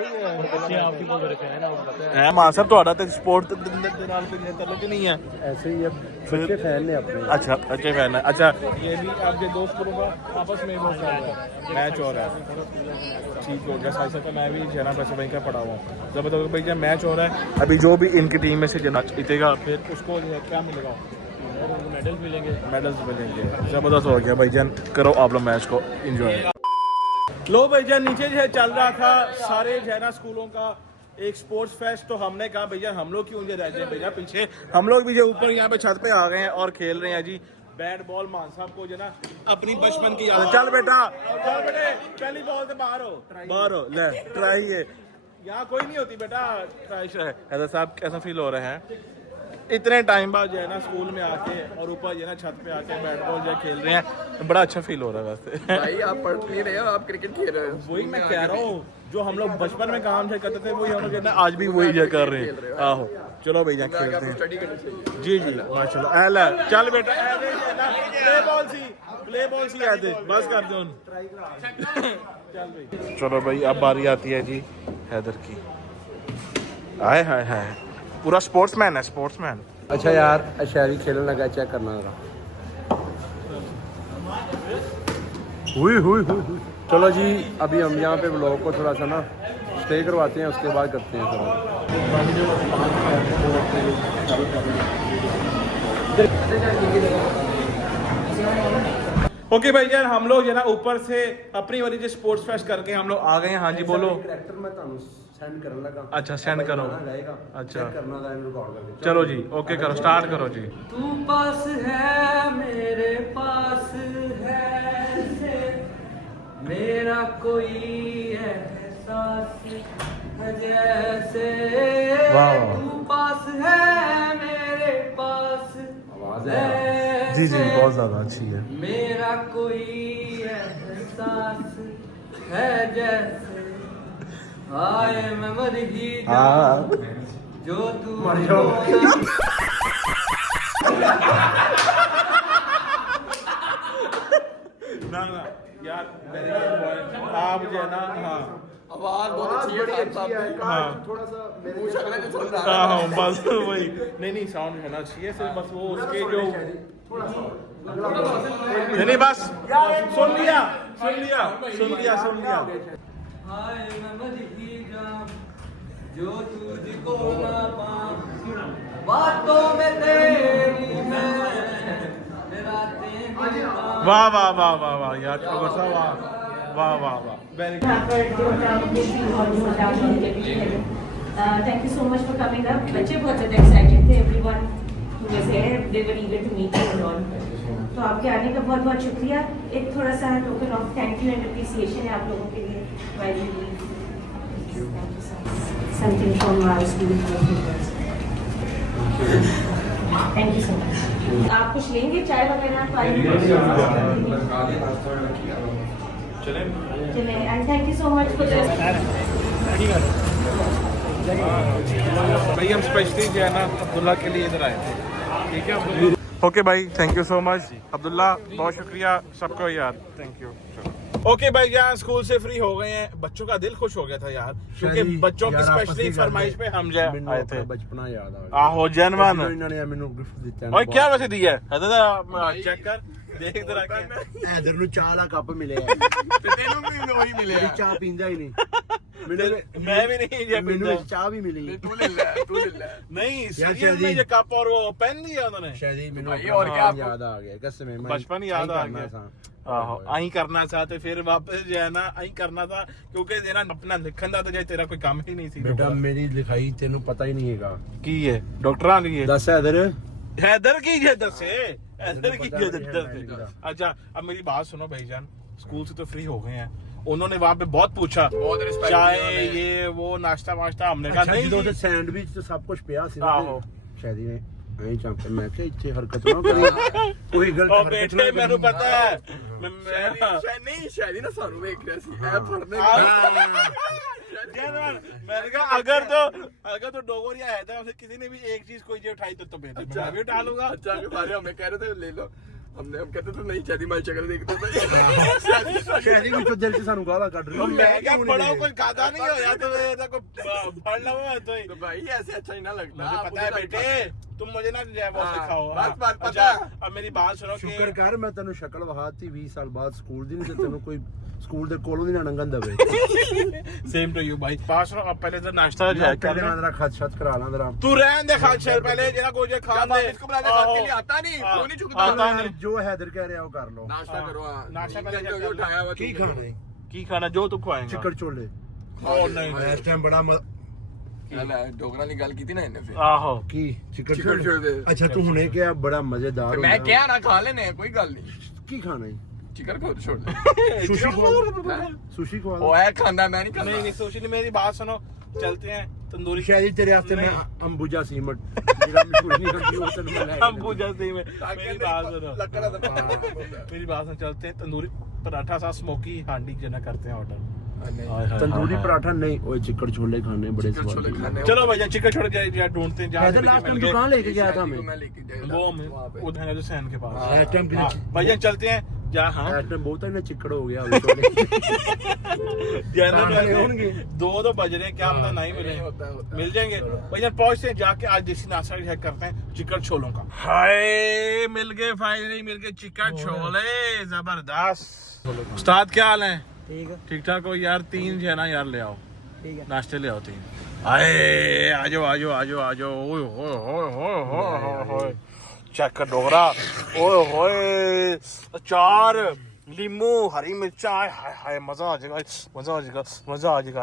बच्चे आपकी बहुत बड़े फैन है आपको पता है है मान साहब ਤੁਹਾਡਾ ਤੇ ਸਪੋਰਟ ਦੇ ਨਾਲ ਕੋਈ ਤਾਲੁਕ नहीं है ऐसे ही अब बच्चे फैन ने अपने अच्छा अच्छे फैन है अच्छा ये भी आपके दोस्त लोगों का आपस में वो चल रहा है मैच हो रहा है ठीक हो गया साथ साथ मैं भी जैना पैसे वहीं का पढ़ा हुआ हूँ जब बताओ भैया मैच हो रहा है अभी जो भी इनकी टीम में से जना जीतेगा फिर उसको जो है क्या मिलेगा मेडल्स मिलेंगे मेडल्स मिलेंगे जबरदस्त हो गया भाईजान करो आप लोग मैच को एंजॉय लो भाईजान नीचे जो है चल रहा था सारे जो है ना स्कूलों का एक स्पोर्ट्स फेस्ट तो हमने कहा भैया हम लोग क्यों रह जाए भैया पीछे हम लोग भी जो ऊपर यहाँ पे छत पे आ गए हैं और खेल रहे हैं जी बैट बॉल मान साहब को जो ना अपनी बचपन की याद चल बेटा चल बेटे पहली बॉल से बाहर हो ले ट्राई है यहाँ कोई नहीं होती बेटा ट्राई है हैदर साहब कैसा फील हो रहे हैं इतने टाइम बाद जो है ना स्कूल में आके और ऊपर जो है ना छत पे आके बैट बॉल जो खेल रहे हैं बड़ा अच्छा फील हो रहा है वैसे भाई आप पढ़ नहीं रहे हो आप क्रिकेट खेल रहे हो वही मैं कह रहा हूँ जो हम लोग बचपन में काम से करते थे वही हम लोग आज भी वही जो कर रहे हैं आहो चलो भैया खेलते हैं जी जी माशाल्लाह एला चल बेटा प्ले बॉल सी आते बस कर दो चलो भाई अब बारी आती है जी हैदर की हाय हाय हाय पूरा स्पोर्ट्समैन है स्पोर्ट्समैन अच्छा यार शहरी खेलने लगा चेक करना जरा हुई चलो जी अभी हम यहाँ पे ब्लॉग को थोड़ा सा ना स्टे करवाते हैं उसके बाद करते हैं थोड़ा ओके भाई यार हम लोग जो ना ऊपर से अपनी वाली जो स्पोर्ट्स फेस्ट करके हम लोग आ गए हैं हाँ जी बोलो करैक्टर मैं ਤੁਹਾਨੂੰ सेंड करने लगा अच्छा सेंड करो अच्छा करना था रिकॉर्ड करके चलो जी ओके करो स्टार्ट करो जी तू पास है मेरे पास है से मेरा कोई एहसास है जैसे तू पास है मेरे पास है जी जी बहुत ज्यादा अच्छी है मेरा कोई एहसास है जैसे आए मैं मर ही जाऊं जो तू ना यार आप जो है ना हाँ आवाज बहुत अच्छी है हाँ थोड़ा सा मेरे हाँ बस वही नहीं साउंड है ना चाहिए सिर्फ बस वो उसके जो नहीं बस सुन लिया हाय मैं मर ही जाऊं जो तुझको ना पाऊं बातों में तेरी मैं रातें बिताऊं वाह वाह वाह वाह वाह यार खबर सा वाह वाह वाह वाह very Thank you so much for coming up. बच्चे बहुत ज़्यादा excited थे. Everyone who was here, they were eager to meet you and all. तो आपके आने का बहुत बहुत शुक्रिया. एक थोड़ा सा token of thank you and appreciation है आप लोगों के लिए. While you leave, something from our school. Thank you so much. आप कुछ लेंगे चाय वगैरह? चले. And thank you so much for this. भाई हम स्पेशली जो है ना अब्दुल्ला के लिए इधर आए थे ठीक है ओके भाई thank you so much Abdullah बहुत शुक्रिया सबको यार थैंक यू ओके भाई यहाँ स्कूल से फ्री हो गए हैं बच्चों का दिल खुश हो गया था यार क्योंकि बच्चों की स्पेशली फरमाइश पे हम जो आए थे बचपना याद आ गया आहो जनवन इन्होंने ਮੈਨੂੰ ਗਿਫਟ ਦਿੱਤਾ और क्या वैसे दिया है चेक कर देख जरा क्या ਇਧਰ ਨੂੰ ਚਾਹ ਦਾ ਕੱਪ ਮਿਲਿਆ ਤੇ ਤੈਨੂੰ ਵੀ ਉਹੀ ਮਿਲਿਆ ਚਾਹ ਪੀਂਦਾ ਹੀ ਨਹੀਂ मैं भी नहीं ये ਮੈਨੂੰ ਚਾਹ ਵੀ ਮਿਲੀ ਤੂੰ ਲੈ नहीं सीरियल में जो कप और वो पेन दिया उन्होंने शायद ਮੈਨੂੰ भाई, और क्या आपको- याद आ गया कसम में बचपन याद आ गया आहो आई करना चाहते फिर वापस जो है ना आई करना था क्योंकि तेरा अपना लिखन था तो तेरा कोई काम ही नहीं थी बेटा मेरी लिखाई ਤੈਨੂੰ ਪਤਾ ਹੀ ਨਹੀਂ ਹੈਗਾ की है डॉक्टरां की है ਦੱਸ ਇਧਰ हैदर की ये दसे हैदर की ये दसे अच्छा अब मेरी बात सुनो भाईजान स्कूल से तो फ्री हो गए हैं उन्होंने वहाँ पे बहुत पूछा बहुत रिस्पेक्ट चाय ये वो नाश्ता वाश्ता हमने कहा नहीं ਜਦੋਂ जी। ਤੇ ਸੈਂਡਵਿਚ ਤੇ ਸਭ ਕੁਝ ਪਿਆ ਸੀ ਆਹੋ। ਸ਼ਾਇਦ ਹੀ ਐਂ ਚਾਂਪੇ ਮੈਂ ਕਿ ਇੱਥੇ ਹਰਕਤ ਨਾ ਕਰੀ ਕੋਈ ਗਲਤ ओ ਹਰਕਤ बेटे मैंने पता है ਨਹੀਂ ਸ਼ਾਇਰੀ ਨਾ ਸਾਨੂੰ ਵੇਖ ਰਿਹਾ ਸੀ ਇਹ ਪੜਨੇ मैंने कहा अगर तो डोगरिया है तो किसी ने भी एक चीज कोई जो उठाई तो मैं भी उठा लूंगा अच्छा के बारे हमें कह रहे थे ले लो हम कहते थे नहीं शादी माई शक्ल देखते थे ਸ਼ਾਇਦ ਹੀ ਵਿੱਚੋਂ ਦਿਲ 'ਚ ਸਾਨੂੰ ਗਾਲਾਂ ਕੱਢ ਰਹੀ मैं क्या पढ़ा कुछ खादा नहीं हो या तो कोई पढ़ लो तो तो भाई ऐसे अच्छा ही ना लगता मुझे पता है बेटे तुम मुझे ना जय वो हाँ, सिखाओ बस, बस, अच्छा, पता। अब मेरी बात सुनो ਸ਼ੁਕਰ कि ਕਰ ਮੈਂ ਤੈਨੂੰ ਸ਼ਕਲ ਵਹਾਤੀ 20 ਸਾਲ ਬਾਅਦ ਸਕੂਲ ਦੀ ਨਹੀਂ ਤੇ ਤੈਨੂੰ ਕੋਈ ਸਕੂਲ ਦੇ ਕੋਲੋਂ ਦੀ ਨਾ ਨੰਗਨ ਦਵੇ सेम टू यू भाई बात सुनो अब पहले तो नाश्ता जो है ਪਹਿਲੇ ਮੈਂ ਤੇਰਾ ਖਤ ਛਤ ਕਰਾ ਲਾਂ ਤੇਰਾ तू रहन दे खाचर पहले जरा कोई जे खा जब दे आप इसको बुलाते खाने के लिए आता नहीं क्यों नहीं चुकता आता नहीं। ਜੋ ਹੈਦਰ ਕਹਿ ਰਿਹਾ ਉਹ ਕਰ ਲਓ नाश्ता करो हाँ नाश्ता पहले जो कर लो। उठाया हुआ ਕੀ तुमने। ਖਾਣਾ ਹੈ की खाना जो तू खुआएगा ਚਿੱਕੜ ਛੋਲੇ ओ नहीं ਇਸ ਟਾਈਮ ਬੜਾ ਲੈ ਡੋਗਰਾ ਦੀ ਗੱਲ ਕੀਤੀ ਨਾ ਇਹਨੇ ਫਿਰ आहो ਕੀ ਚਿੱਕੜ ਚਿੱਕੜ ਛੋਲੇ ਛੋਲੇ। ਅੱਛਾ ਤੂੰ ਹੁਣੇ ਕਿਹਾ ਬੜਾ ਮਜ਼ੇਦਾਰ ਮੈਂ ਹੁੰਦਾ। ਕਿਹਾ ਨਾ ਖਾ ਲੈਨੇ ਕੋਈ ਗੱਲ ਨਹੀਂ ਕੀ ਖਾਣਾ ਹੈ ਚਿਕਨ ਖਾ ਛੋੜ ਲੈ ਸੁਸ਼ੀ ਖਵਾ ਸੁਸ਼ੀ ਖਵਾ ਉਹ ਐ ਖਾਂਦਾ ਮੈਂ ਨਹੀਂ नहीं ਖਾਂਦਾ नहीं सोची नहीं मेरी बात सुनो चलते हैं तंदूरी ਸ਼ਾਇਦ ਹੀ ਤੇਰੇ ਵਾਸਤੇ ਮੈਂ ਅੰਬੂਜਾ ਸੀਮਟ ਜਿਹੜਾ ਮਸ਼ਹੂਰ नहीं करती वो तैਨੂੰ मैं हम पूजा सही में मेरी बात सुनो ਲੱਕੜਾ ਦਾ मेरी बात सुनो चलते हैं तंदूरी पराठा सा स्मोकी हांडी जना करते हैं ऑर्डर तंदूरी पराठा नहीं, वो चिकड़ छोले खाने बड़े स्वाद। चलो भैया चिकन छोड़ जाए ढूंढते हैं जहाँ से लास्ट मिल टाइम गए। दुकान लेके गया था मैं, मैं लेके जाएगा वो उधर है जो सैन के पास। आइटम भी हाँ, भैया चलते हैं जहाँ हाँ आइटम बहुत है ना, चिकड़ हो गया दो तो बज रहे हैं, क्या पता नहीं मिले, मिल जाएंगे भैया। पहुंचते हैं जाके आज देसी नाश्ता चेक करते हैं चिकन छोलों का। हाय मिल गए, फाइनली मिल गए चिकन छोले, जबरदस्त। उस्ताद क्या हाल है? ठीक ठाक हो यार? 3 जो है ना यार ले आओ, नाश्ते ले आओ 3। आए आजो आजो आजो आजो। ओए होए होए होए होए होए, चेक कर डोगरा। ओए होए, अचार, लीमू, हरी मिर्चा, हाय हाय हाय, मजा आ जाएगा, मजा आ जाएगा, मजा आ जाएगा।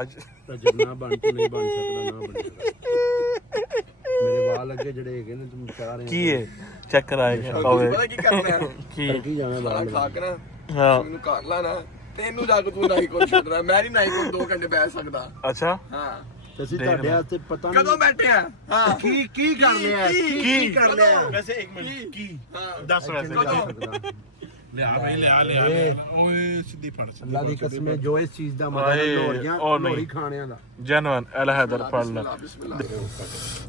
जितना बन तो नहीं बन सकता ना बनेगा। मेरे वाल अगे जड़े है ना, तुम चाह रहे की है चेक कराएगा। ओए पता की करना है की की जाना ਸਾਰਾ बाल ਖਾ ਕੇ ਨਾ हाँ ਮੈਨੂੰ ਕਰ ਲਾ ਨਾ, ਤੈਨੂੰ ਜਾ ਕੇ ਤੂੰ ਨਹੀਂ ਕੋਈ ਛੱਡ ਰਿਹਾ, ਮੈਂ ਨਹੀਂ ਨਹੀਂ ਕੋਈ 2 ਘੰਟੇ ਬੈਠ ਸਕਦਾ। अच्छा ਹਾਂ ਅਸੀਂ ਤੁਹਾਡੇ ਹੱਥ ਤੇ ਪਤਾ ਕਦੋਂ ਬੈਠੇ ਆ? ਹਾਂ ਕੀ ਕਰ ਲਿਆ, ਕੀ ਕਰ ਲਿਆ। वैसे एक मिनट की हाँ। 10 वैसे कदों? ले आ भाई, ले आ ले आ ओए सीधी फड़ ਅੱਲਾ ਦੀ ਕਸਮ ਹੈ, ਜੋ ਇਸ ਚੀਜ਼ ਦਾ ਮਜ਼ਾ ਹਾਏ, ਲੋਰੀਆਂ ਉਹ ਨਹੀਂ। ਲੋਰੀ ਖਾਣਿਆਂ ਦਾ। जनवन अल हैदर पढ़ ला। ਬਿਸਮਿਲ੍ਲਾ।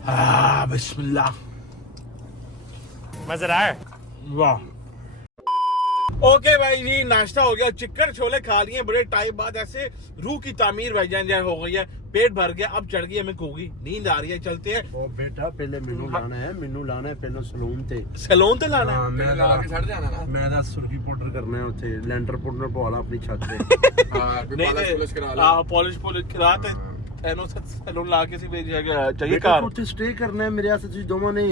हाँ बिस्मिल्लाह। मजा आया? वाह। ओके भाई जी, नाश्ता हो गया, चिकन छोले खा लिए बड़े टाइम बाद। ऐसे रूह की तामीर भाईजान जय हो गई है, पेट भर गया, अब चढ़ गई हमें कोगी, नींद आ रही है। चलते हैं ਉਹ ਬੇਟਾ ਪਹਿਲੇ ਮੈਨੂੰ ਲਾਣਾ ਹੈ, ਮੈਨੂੰ ਲਾਣਾ ਹੈ ਪਹਿਲਾਂ ਸਲੂਨ ਤੇ। सैलून ते लाना है। ਮੈਂ ਲਾ ਕੇ ਛੱਡ ਜਾਣਾ ਨਾ। ਮੈਂ ਦਾ ਸੁਰਖੀ ਪਾਊਡਰ ਕਰਨਾ ਹੈ ਉੱਥੇ, ਲੈਂਟਰ ਪਾਊਡਰ ਪਵਾ ਲਾ ਆਪਣੀ ਛੱਤ ਤੇ। ਹਾਂ ਕੋਈ नहीं ਪਾਲਿਸ਼ ਪੁਲਿਸ ਕਰਾ ਲਾ। हाँ पॉलिश पॉलिश करा ते एनो सैलून ला के सी भेज चाहिए ਬੇਟਾ कार। ਉੱਥੇ ਸਟੇ ਕਰਨਾ ਹੈ ਮੇਰੇ ਵਾਸਤੇ, ਤੁਸੀਂ ਦੋਵਾਂ ਨੇ।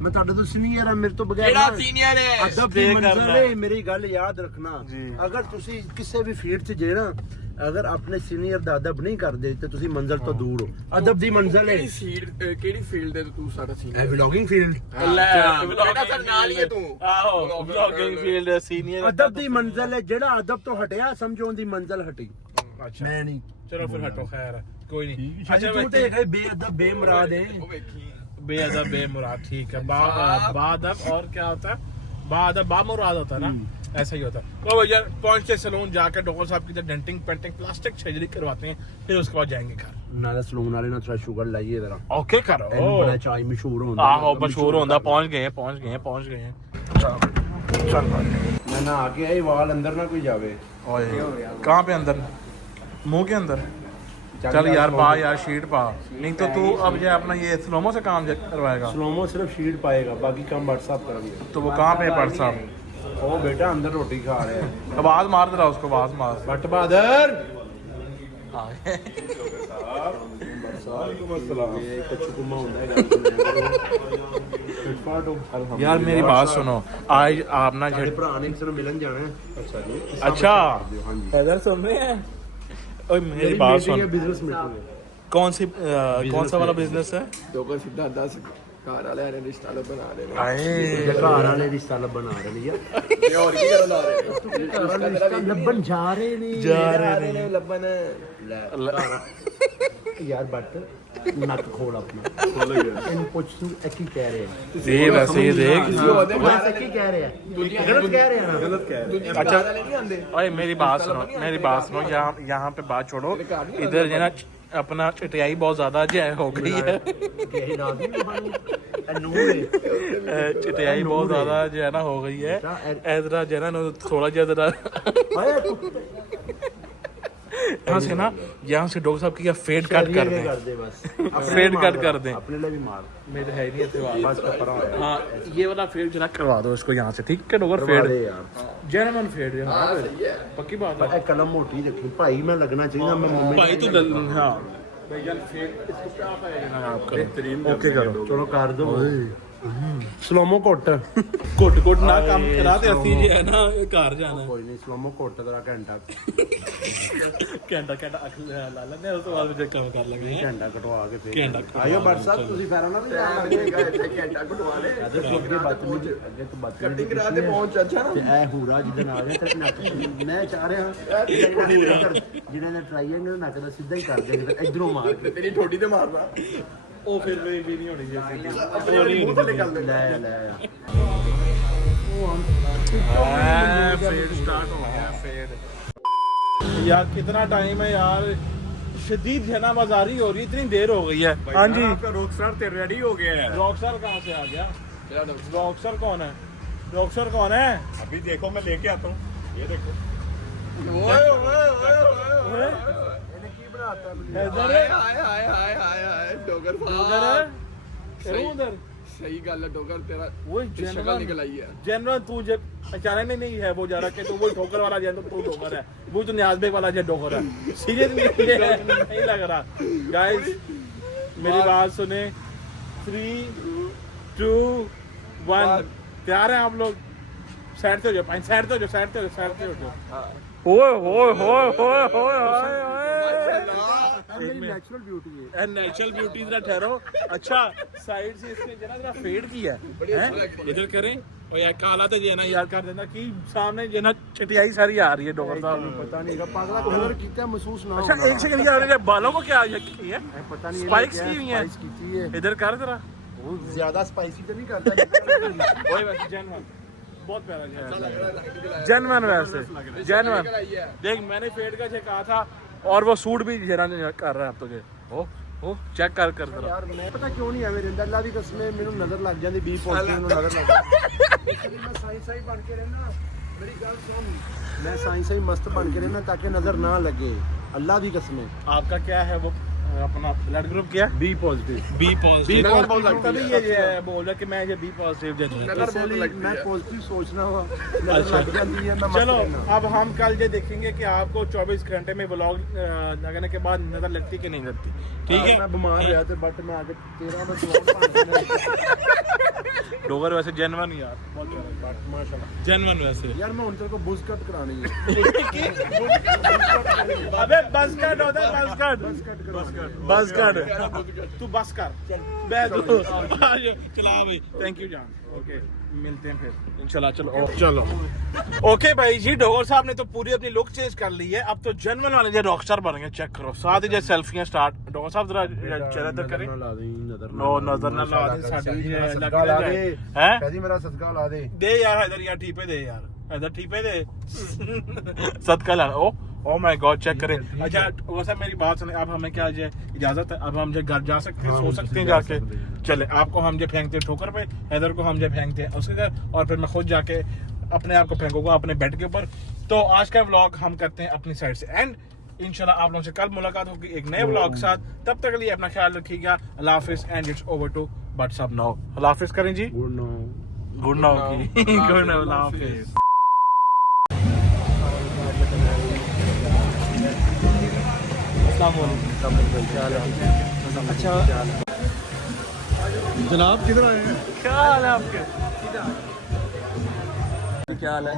ਮੈਂ ਤੁਹਾਡੇ ਤੋਂ ਸੀਨੀਅਰ ਆ, ਮੇਰੇ ਤੋਂ ਬਗੈਰ ਕਿਹੜਾ ਨਾ- ਸੀਨੀਅਰ ਹੈ? ਅਦਬ stay ਦੀ ਮੰਜ਼ਿਲ ਕਰਨਾ ਹੈ, ਹੈ। ਮੇਰੀ ਗੱਲ ਯਾਦ ਰੱਖਣਾ। ਜੀ। ਅਗਰ ਤੁਸੀਂ ਕਿਸੇ ਵੀ ਫੀਲਡ 'ਚ ਜੇ ਨਾ, ਅਗਰ ਆਪਣੇ ਸੀਨੀਅਰ ਦਾ ਅਦਬ ਨਹੀਂ ਕਰਦੇ ਤੇ ਤੁਸੀਂ ਮੰਜ਼ਿਲ ਤੋਂ ਦੂਰ ਹੋ। ਅਦਬ ਦੀ ਮੰਜ਼ਿਲ ਹੈ ਕਿਹੜੀ ਫੀਲਡ ਦੇ ਤੂੰ ਸਾਡਾ ਸੀਨੀਅਰ? Vlogging field. ਬੇਟਾ ਸਰ ਨਾਲ ਹੀ ਹੈ ਤੂੰ। ਆਹੋ ਵਲੌਗਿੰਗ ਫੀਲਡ ਸੀਨੀਅਰ ਅਦਬ ਦੀ ਮੰਜ਼ਿਲ ਹੈ, ਜਿਹੜਾ ਅਦਬ ਤੋਂ ਹਟਿਆ ਸਮਝੋ ਉਹਦੀ ਮੰਜ਼ਿਲ ਹਟੀ। अच्छा ਮੈਂ ਨਹੀਂ। चलो फिर हटो, खैर है, कोई नहीं। ਅੱਛਾ ਤੂੰ ਤੇ ਹੈਗਾ ਬੇਅਦਬ ਬੇਮੁਰਾਦ ਹੈ। ਉਹ ਵੇਖੀ बेअदब बेमुराद, ठीक है। बादब और क्या होता है? बादब बामुराद होता है ना, ऐसा ही होता है। तो भैया पहुंचते सैलून, जाकर डॉक्टर साहब की डेंटिंग पेंटिंग प्लास्टिक सर्जरी करवाते हैं, फिर उसके बाद जाएंगे घर। ਨਾਲੇ ਸਲੂਨ ਵਾਲੇ ਨਾਲ ਥੋੜਾ ਸ਼ੂਗਰ ਲਾਈਏ ਜ਼ਰਾ। ओके करो। ਇਹਨੂੰ ਬੜਾ ਚਾਈ ਮਸ਼ਹੂਰ ਹੁੰਦਾ। आहो मशहूर होता, पहुंच गए पहुंच गए पहुंच गए। चल ਮੈਂ ਨਾ ਆ ਕੇ ਆਏ, ਵਾਲ ਅੰਦਰ ਨਾ ਕੋਈ ਜਾਵੇ। कहाँ पे अंदर? मुंह के अंदर? चल यार पा यार, शीट पा, नहीं तो तू अब जो अपना ये स्लोमो से काम करवाएगा। स्लोमो सिर्फ शीट पाएगा, बाकी काम व्हाट्सएप करेंगे। तो वो कहाँ पे पड़ साहब? ओ बेटा अंदर रोटी खा रहे हैं। आवाज मार दे रहा उसको, आवाज मार। भट्ट बहादुर यार मेरी बात सुनो, आज आप ना ਸਾਡੇ ਭਰਾ ਨੇ ਕਿਸੇ ਨੂੰ ਮਿਲਣ ਜਾਣਾ ਹੈ। ਅੱਛਾ ਜੀ। अच्छा ਹਾਂਜੀ। इधर सुन रहे हैं? ओए मेरी बात सुन, बिजनेस मीटिंग है। कौन सा वाला बिजनेस है? ਲੋਕਾਂ ਸਿੱਧਾ 10 ਘਰ ਵਾਲਿਆਂ ਨੇ ਰਿਸ਼ਤਾ ਲੱਭਣ ਆ ਰਹੇ ਨੇ। आए ਘਰ ਵਾਲੇ ਰਿਸ਼ਤਾ ਲੱਭਣ ਆ ਰਹੇ ਨੇ ਯਾਰ। ਤੇ ਹੋਰ ਕੀ ਕਰਨ ਆ ਰਹੇ ਨੇ? ਘਰ ਵਾਲੇ ਰਿਸ਼ਤਾ ਲੱਭਣ ਜਾ ਰਹੇ ਨੇ। जा रहे ਨੇ ਲੱਭਣ। ਯਾਰ ਬੱਟ ਨੱਕ ਖੋਲ ਆਪਣਾ। ਇਹਨੂੰ ਪੁੱਛ ਤੂੰ ਇਹ ਕੀ ਕਹਿ ਰਿਹਾ ਹੈ? ये वैसे ये देख। ਉਹਦੇ ਉਹ ਐਸੇ ਕੀ ਕਹਿ ਰਿਹਾ ਹੈ? ਗਲਤ ਕਹਿ ਰਿਹਾ ਨਾ। ਗਲਤ ਕਹਿ ਰਿਹਾ। अच्छा ਨਹੀਂ ਆਉਂਦੇ। ओए मेरी बात सुनो, मेरी बात सुनो, यहाँ पे बात छोड़ो, इधर जो है ना अपना चटियाई बहुत ज्यादा जो है हो गई है। ਇਹ ਰਾਤ ਨੂੰ ਤੁਹਾਨੂੰ ਇਹ ਨੂਰ ਹੈ। चटियाई बहुत ज्यादा जो है ना हो गई है। इधर जो है ना थोड़ा जिहा जरा ਓਏ ਕੁੱਤੇ यहाँ से ना, यहाँ से डॉक्टर साहब की फेड कट कर दें, ਕਰਦੇ बस। फेड कट कर दें। अपने लिए भी मार। मेरे है नहीं है बस का परा है। हाँ ये वाला फेड जरा करवा दो इसको यहाँ से, ठीक है डॉक्टर? करवा फेड दे यार। जेनवन फेड है, हाँ पक्की बात पर है ਇਹ ਕਲਮ ਮੋਟੀ ਰੱਖੀ ਭਾਈ, ਮੈਂ ਲੱਗਣਾ ਚਾਹੀਦਾ। मैं मम्मी भाई तो हाँ भैया फेड इसको क्या पाएगा आप करो, ओके करो। ਚਲੋ ਕਰ ਦੋ। ਸਲੋਮੋ ਘੁੱਟ। घुट घुट ना काम करा ते असली जी है ना घर जाना ਕੋਈ ਨਹੀਂ ਸਲੋਮੋ ਘੁੱਟ ਤੇਰਾ ਘੰਟਾ घंटा घंटा अख ला लेने उस तो बाद में काम कर लेंगे। ਘੰਟਾ ਕਟਵਾ ਕੇ ਫੇਰ ਘੰਟਾ ਕਟਵਾ ਆਇਓ WhatsApp ਤੁਸੀਂ ਫੇਰਾਂ ਨਾ ਵੀ ਜਾਣਾ ਇੱਥੇ ਘੰਟਾ ਘਟਵਾ ਲੈ। ਅੱਗੇ ਬਦਤਮੀਜ਼ ਅੱਗੇ ਤੋਂ ਬਦਤਮੀਜ਼ ਕਟਿੰਗ ਕਰਾ ਤੇ ਪਹੁੰਚ ਅੱਛਾ ਨਾ। ਤੇ ਇਹ ਹੂਰਾ ਜਿਹਦਾ ਨਾਲ ਹੈ ਤੇ ਨੱਕ ਮੈਂ ਚਾਹ ਰਿਹਾ ਜਿਹਨਾਂ ਦਾ ਟ੍ਰਾਈਐਂਗਲ ਨੱਕ ਦਾ ਸਿੱਧਾ ਹੀ ਕਰ ਦੇਗਾ ਇਧਰੋਂ ਮਾਰ ਕੇ। ਤੇਰੀ ਠੋਡੀ ਤੇ ਮਾਰਦਾ। ਉਹ ਫਿਰ ਵੀ ਨਹੀਂ ਹੋਣੀ ਜੀ ਮੂੰਹ ਥੱਲੇ ਕਰ ਦੇ। ਲੈ फेड स्टार्ट हो गया फेड। यार कितना टाइम है यार, शदीद जनाबाजारी हो रही है, इतनी देर हो गई है। हाँ जी, आपका रॉकस्टार ते रेडी हो गया है। रॉकस्टार कहाँ से आ गया? रॉकस्टार कौन है? रॉकस्टार कौन है? अभी देखो मैं लेके आता हूँ, ये देखो। उधर सही गल है डोगर, तेरा वो शक्ल निकल आई है। जनरल तू जब अचानक नहीं है वो जा रहा कि तो वो ठोकर वाला जनरल तू ठोकर है, वो तो न्याजबेग वाला जो ठोकर है। सीरियसली नहीं लग रहा। गाइस मेरी बात सुने, 3 2 1 तैयार हैं आप लोग? साइड से हो जाओ, साइड से हो जाओ, साइड से हो जाओ। ओए ओए ओए ओए ओए नेचुरल ब्यूटी है। नेचुरल ब्यूटी जरा ठहरो। अच्छा साइड से इसने जरा फेड किया है, इधर करें और यार काला तो जे ना यार कर देना कि सामने जे ना चटियाई सारी आ रही है डॉक्टर साहब। पता नहीं पागला कलर कितना महसूस ना अच्छा एक सेकंड यार, ये बालों को क्या की है? पता नहीं स्पाइक्स की हुई है। इधर कर जरा। बहुत ज्यादा स्पाइसी तो नहीं करता। वही वैसे जेन्युइन, बहुत प्यारा जेन्युइन, वैसे जेन्युइन। देख मैंने फेड का चेक कहा था और वो सूट भी जरा कर रहा है अब तुझे। ओ चेक कर जरा। यार मैं पता क्यों नहीं है मेरे अंदर, अल्लाह दी कसम मेनू नजर लग जाती, बी पॉजिटिव ਨੂੰ नजर लग जाती। मैं साइंसाई बन के रहना, मेरी गल सुन, मैं साइंसाई मस्त बन के रहना ताकि नजर ना लगे, अल्लाह दी कसम। आपका क्या है वो अपना ब्लड ग्रुप क्या है? B positive. बी पॉजिटिव तभी ये बोल रहा कि मैं ये बी पॉजिटिव मैं पॉजिटिव सोचना हुआ नजर अच्छा। लग जाती है। मैं चलो अब हम कल ये देखेंगे कि आपको 24 घंटे में व्लॉग लगाने के बाद नजर लगती कि नहीं लगती। ठीक है मैं बीमार रहा था बट मैं आगे 13 में डोगर वैसे जेन्युइन यार, बहुत माशाल्लाह जेन्युइन वैसे। यार मैं उन तेरे को बुज कट करानी है। अबे बस कट होता है, बस कट बस कर तू बस कर चला भाई। थैंक यू जान, ओके मिलते हैं फिर इंशाल्लाह। चलो ओके भाई जी, डोगर साहब ने तो पूरी अपनी लुक चेंज कर ली है, अब तो जेन्युइन वाले जो रॉकस्टार बन गए। चेक करो साथ ही जो सेल्फियां स्टार्ट। डोगर साहब जरा चेहरा तक करें। नो नजर ना ला दे साडी हैं कहदी मेरा सदका ला दे यार, इधर यार ठीपे दे यार, इधर ठीपे दे सदका ला। ओ माय गॉड चेक करें। अच्छा वैसे मेरी बात सुने, अब हमें क्या इजाजत है? अब हम जो घर जा सकते हैं, सो सकते हैं जाके। चले आपको हम जो फेंकते हैं ठोकर पे, इधर को हम जो फेंकते हैं उसके घर, और फिर मैं खुद जाके अपने आप को फेंकूंगा अपने बेड के ऊपर। तो आज का व्लॉग हम करते हैं अपनी साइड से एंड। इंशाल्लाह आप लोगों से कल मुलाकात होगी एक नए व्लॉग के साथ। तब तक के लिए अपना ख्याल रखिएगा। अल्लाह हाफिज and it's over to WhatsApp now. Allah हाफिज करें जी। Good now good now Allah हाफिज। अच्छा जनाब किधर आए हैं? क्या हाल है आपके? क्या हाल है?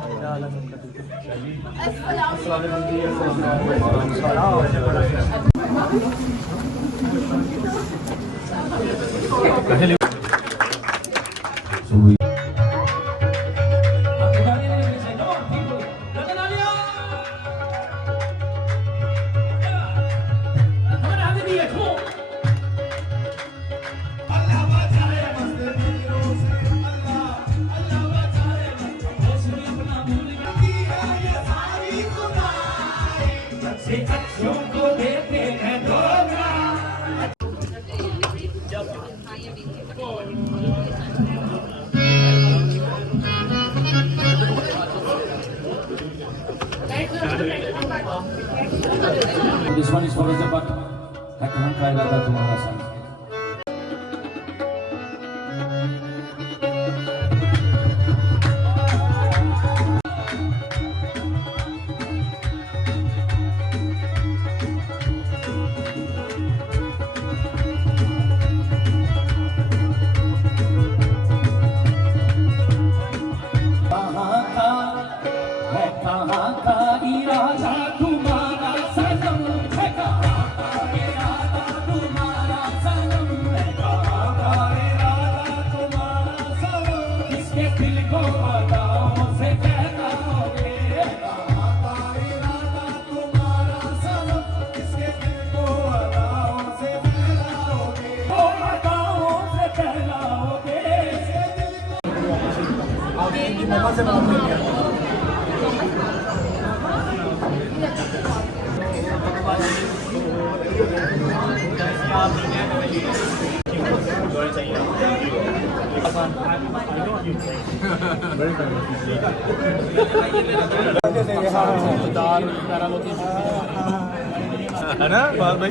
This one is for the but I can't try that tomorrow. मम्मा से बात करके है ना बात भाई?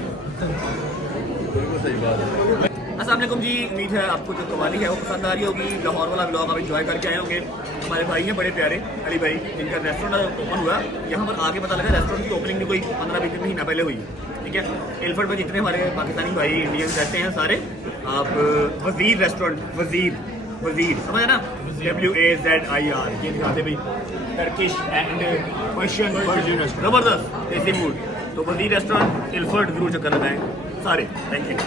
अस्सलाम वालेकुम जी, उम्मीद है आपको जो कवाली है वो पसंद आ रही होगी। लाहौर वाला ब्लॉग आप एंजॉय करके आए होंगे। हमारे भाई हैं बड़े प्यारे अली भाई, जिनका रेस्टोरेंट ओपन हुआ। यहाँ पर आगे पता लगा रेस्टोरेंट की ओपनिंग भी कोई 15-20 महीना पहले हुई है, ठीक है। इलफर्ड में जितने हमारे पाकिस्तानी भाई इंडियन रहते हैं सारे, आप वज़ीर रेस्टोरेंट, वज़ीर समझ ना, WAZIR, ये दिखाते भाई टर्किश एंड पर्शियन रेस्टोरेंट, ज़बरदस्त देसी फूड। तो वज़ीर रेस्टोरेंट इलफर्ड जरूर चक्कर लगाएं सारे। Thank you.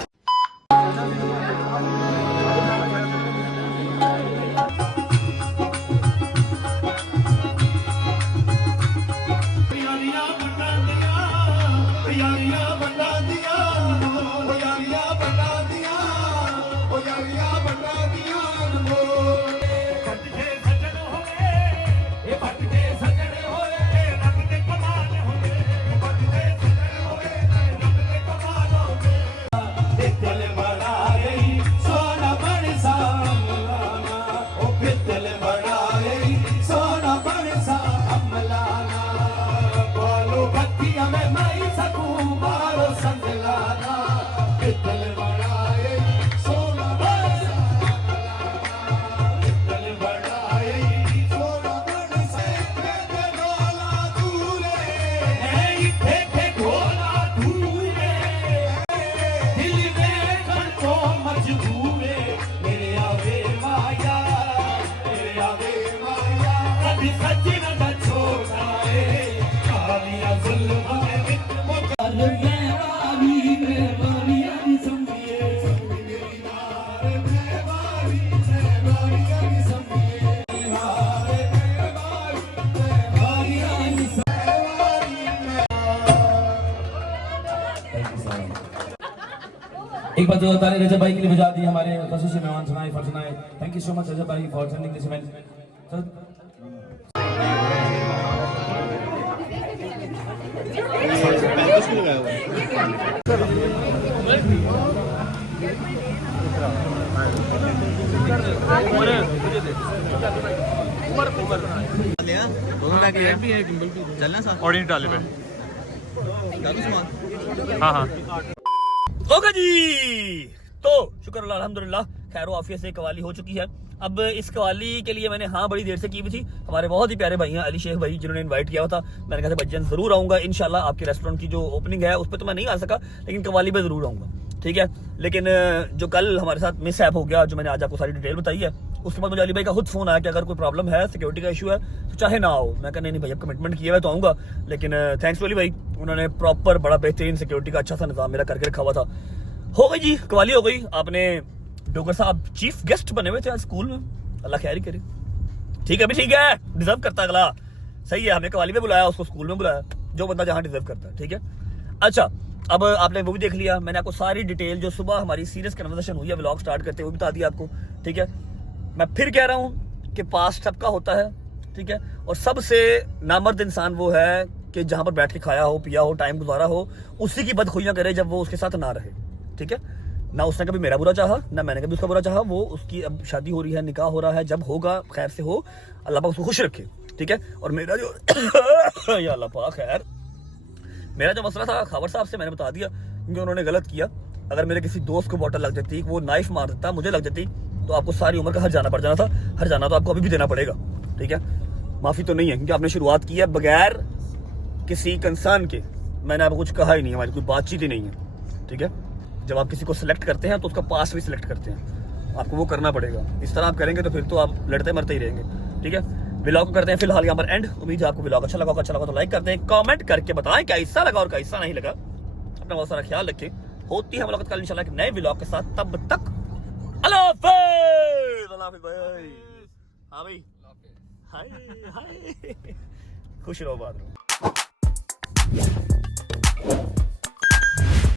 एक बार जो ताली रजब भाई के लिए बजा दी हमारे खसूसी मेहमान सुनाए फरसनाए। थैंक यू सो मच रजब भाई for attending this event. Audience डाले पे। हाँ हाँ ओके जी, तो शुक्र अल्लाह अल्हम्दुलिल्लाह खैर आफियत से कवाली हो चुकी है। अब इस कवाली के लिए मैंने हाँ बड़ी देर से की हुई थी। हमारे बहुत ही प्यारे भाई हैं अली शेख भाई, जिन्होंने इनवाइट किया था। मैंने कहा था बच्चन जरूर आऊँगा इंशाल्लाह। आपके रेस्टोरेंट की जो ओपनिंग है उस पर तो मैं नहीं आ सका, लेकिन कवाली पे जरूर आऊँगा, ठीक है। लेकिन जो कल हमारे साथ मिस ऐप हो गया, जो मैंने आज आपको सारी डिटेल बताई है, उसके बाद मुझे अली भाई का खुद फोन आया कि अगर कोई प्रॉब्लम है, सिक्योरिटी का इशू है, तो चाहे ना आओ। मैं कहा नहीं भाई, अब कमिटमेंट किया हुआ तो आऊँगा। लेकिन थैंक्स टू अली भाई, उन्होंने प्रॉपर बड़ा बेहतरीन सिक्योरिटी का अच्छा सा निज़ाम मेरा करके रखा हुआ था। हो गई जी, कवाली हो गई। आपने डोगर साहब चीफ गेस्ट बने हुए थे आज स्कूल में, अल्लाह खैर ही करे। ठीक है भी, ठीक है, डिजर्व करता अगला, सही है। हमें कवाली में बुलाया, उसको स्कूल में बुलाया, जो बंदा जहाँ डिजर्व करता है, ठीक है। अच्छा, अब आपने वो भी देख लिया, मैंने आपको सारी डिटेल जो सुबह हमारी सीरियस कन्वर्सेशन हुई है व्लॉग स्टार्ट करते हुए बता दिया आपको, ठीक है। मैं फिर कह रहा हूँ कि पास्ट सबका होता है, ठीक है। और सबसे नामर्द इंसान वो है कि जहाँ पर बैठ के खाया हो, पिया हो, टाइम गुजारा हो, उसी की बदखुइयाँ करे जब वो उसके साथ ना रहे, ठीक है। ना उसने कभी मेरा बुरा चाहा, ना मैंने कभी उसका बुरा चाहा। वो उसकी अब शादी हो रही है, निकाह हो रहा है, जब होगा खैर से हो, अल्लाह पाक उसको खुश रखे, ठीक है। और मेरा जो या अल्लाह पाक खैर, मेरा जो मसला था खावर साहब से मैंने बता दिया, क्योंकि उन्होंने गलत किया। अगर मेरे किसी दोस्त को बॉटल लग जाती, वो नाइफ मार देता, मुझे लग जाती, तो आपको सारी उम्र का हर जाना पड़ जाना था। हर जाना तो आपको अभी भी देना पड़ेगा, ठीक है। माफ़ी तो नहीं है, क्योंकि आपने शुरुआत की है बगैर किसी कंसर्न के। मैंने आपको कुछ कहा ही नहीं, हमारी कोई बातचीत ही नहीं है, ठीक है। जब आप किसी को सिलेक्ट करते हैं तो उसका पास भी सिलेक्ट करते हैं, आपको वो करना पड़ेगा। इस तरह आप करेंगे तो फिर तो आप लड़ते मरते ही रहेंगे, ठीक है। व्लॉग को करते हैं फिलहाल यहाँ पर एंड। उम्मीद है आपको व्लॉग अच्छा लगा तो लाइक कर दें, कमेंट करके बताएं कैसा लगा और कैसा नहीं लगा। अपना बहुत सारा ख्याल रखें। होती है मुलाकात कल इंशाल्लाह एक नए व्लॉग के साथ, तब तक अल्लाह हाफिज़ भाई। हाँ भाई, हाय हाय, खुश रहो, बात रहो।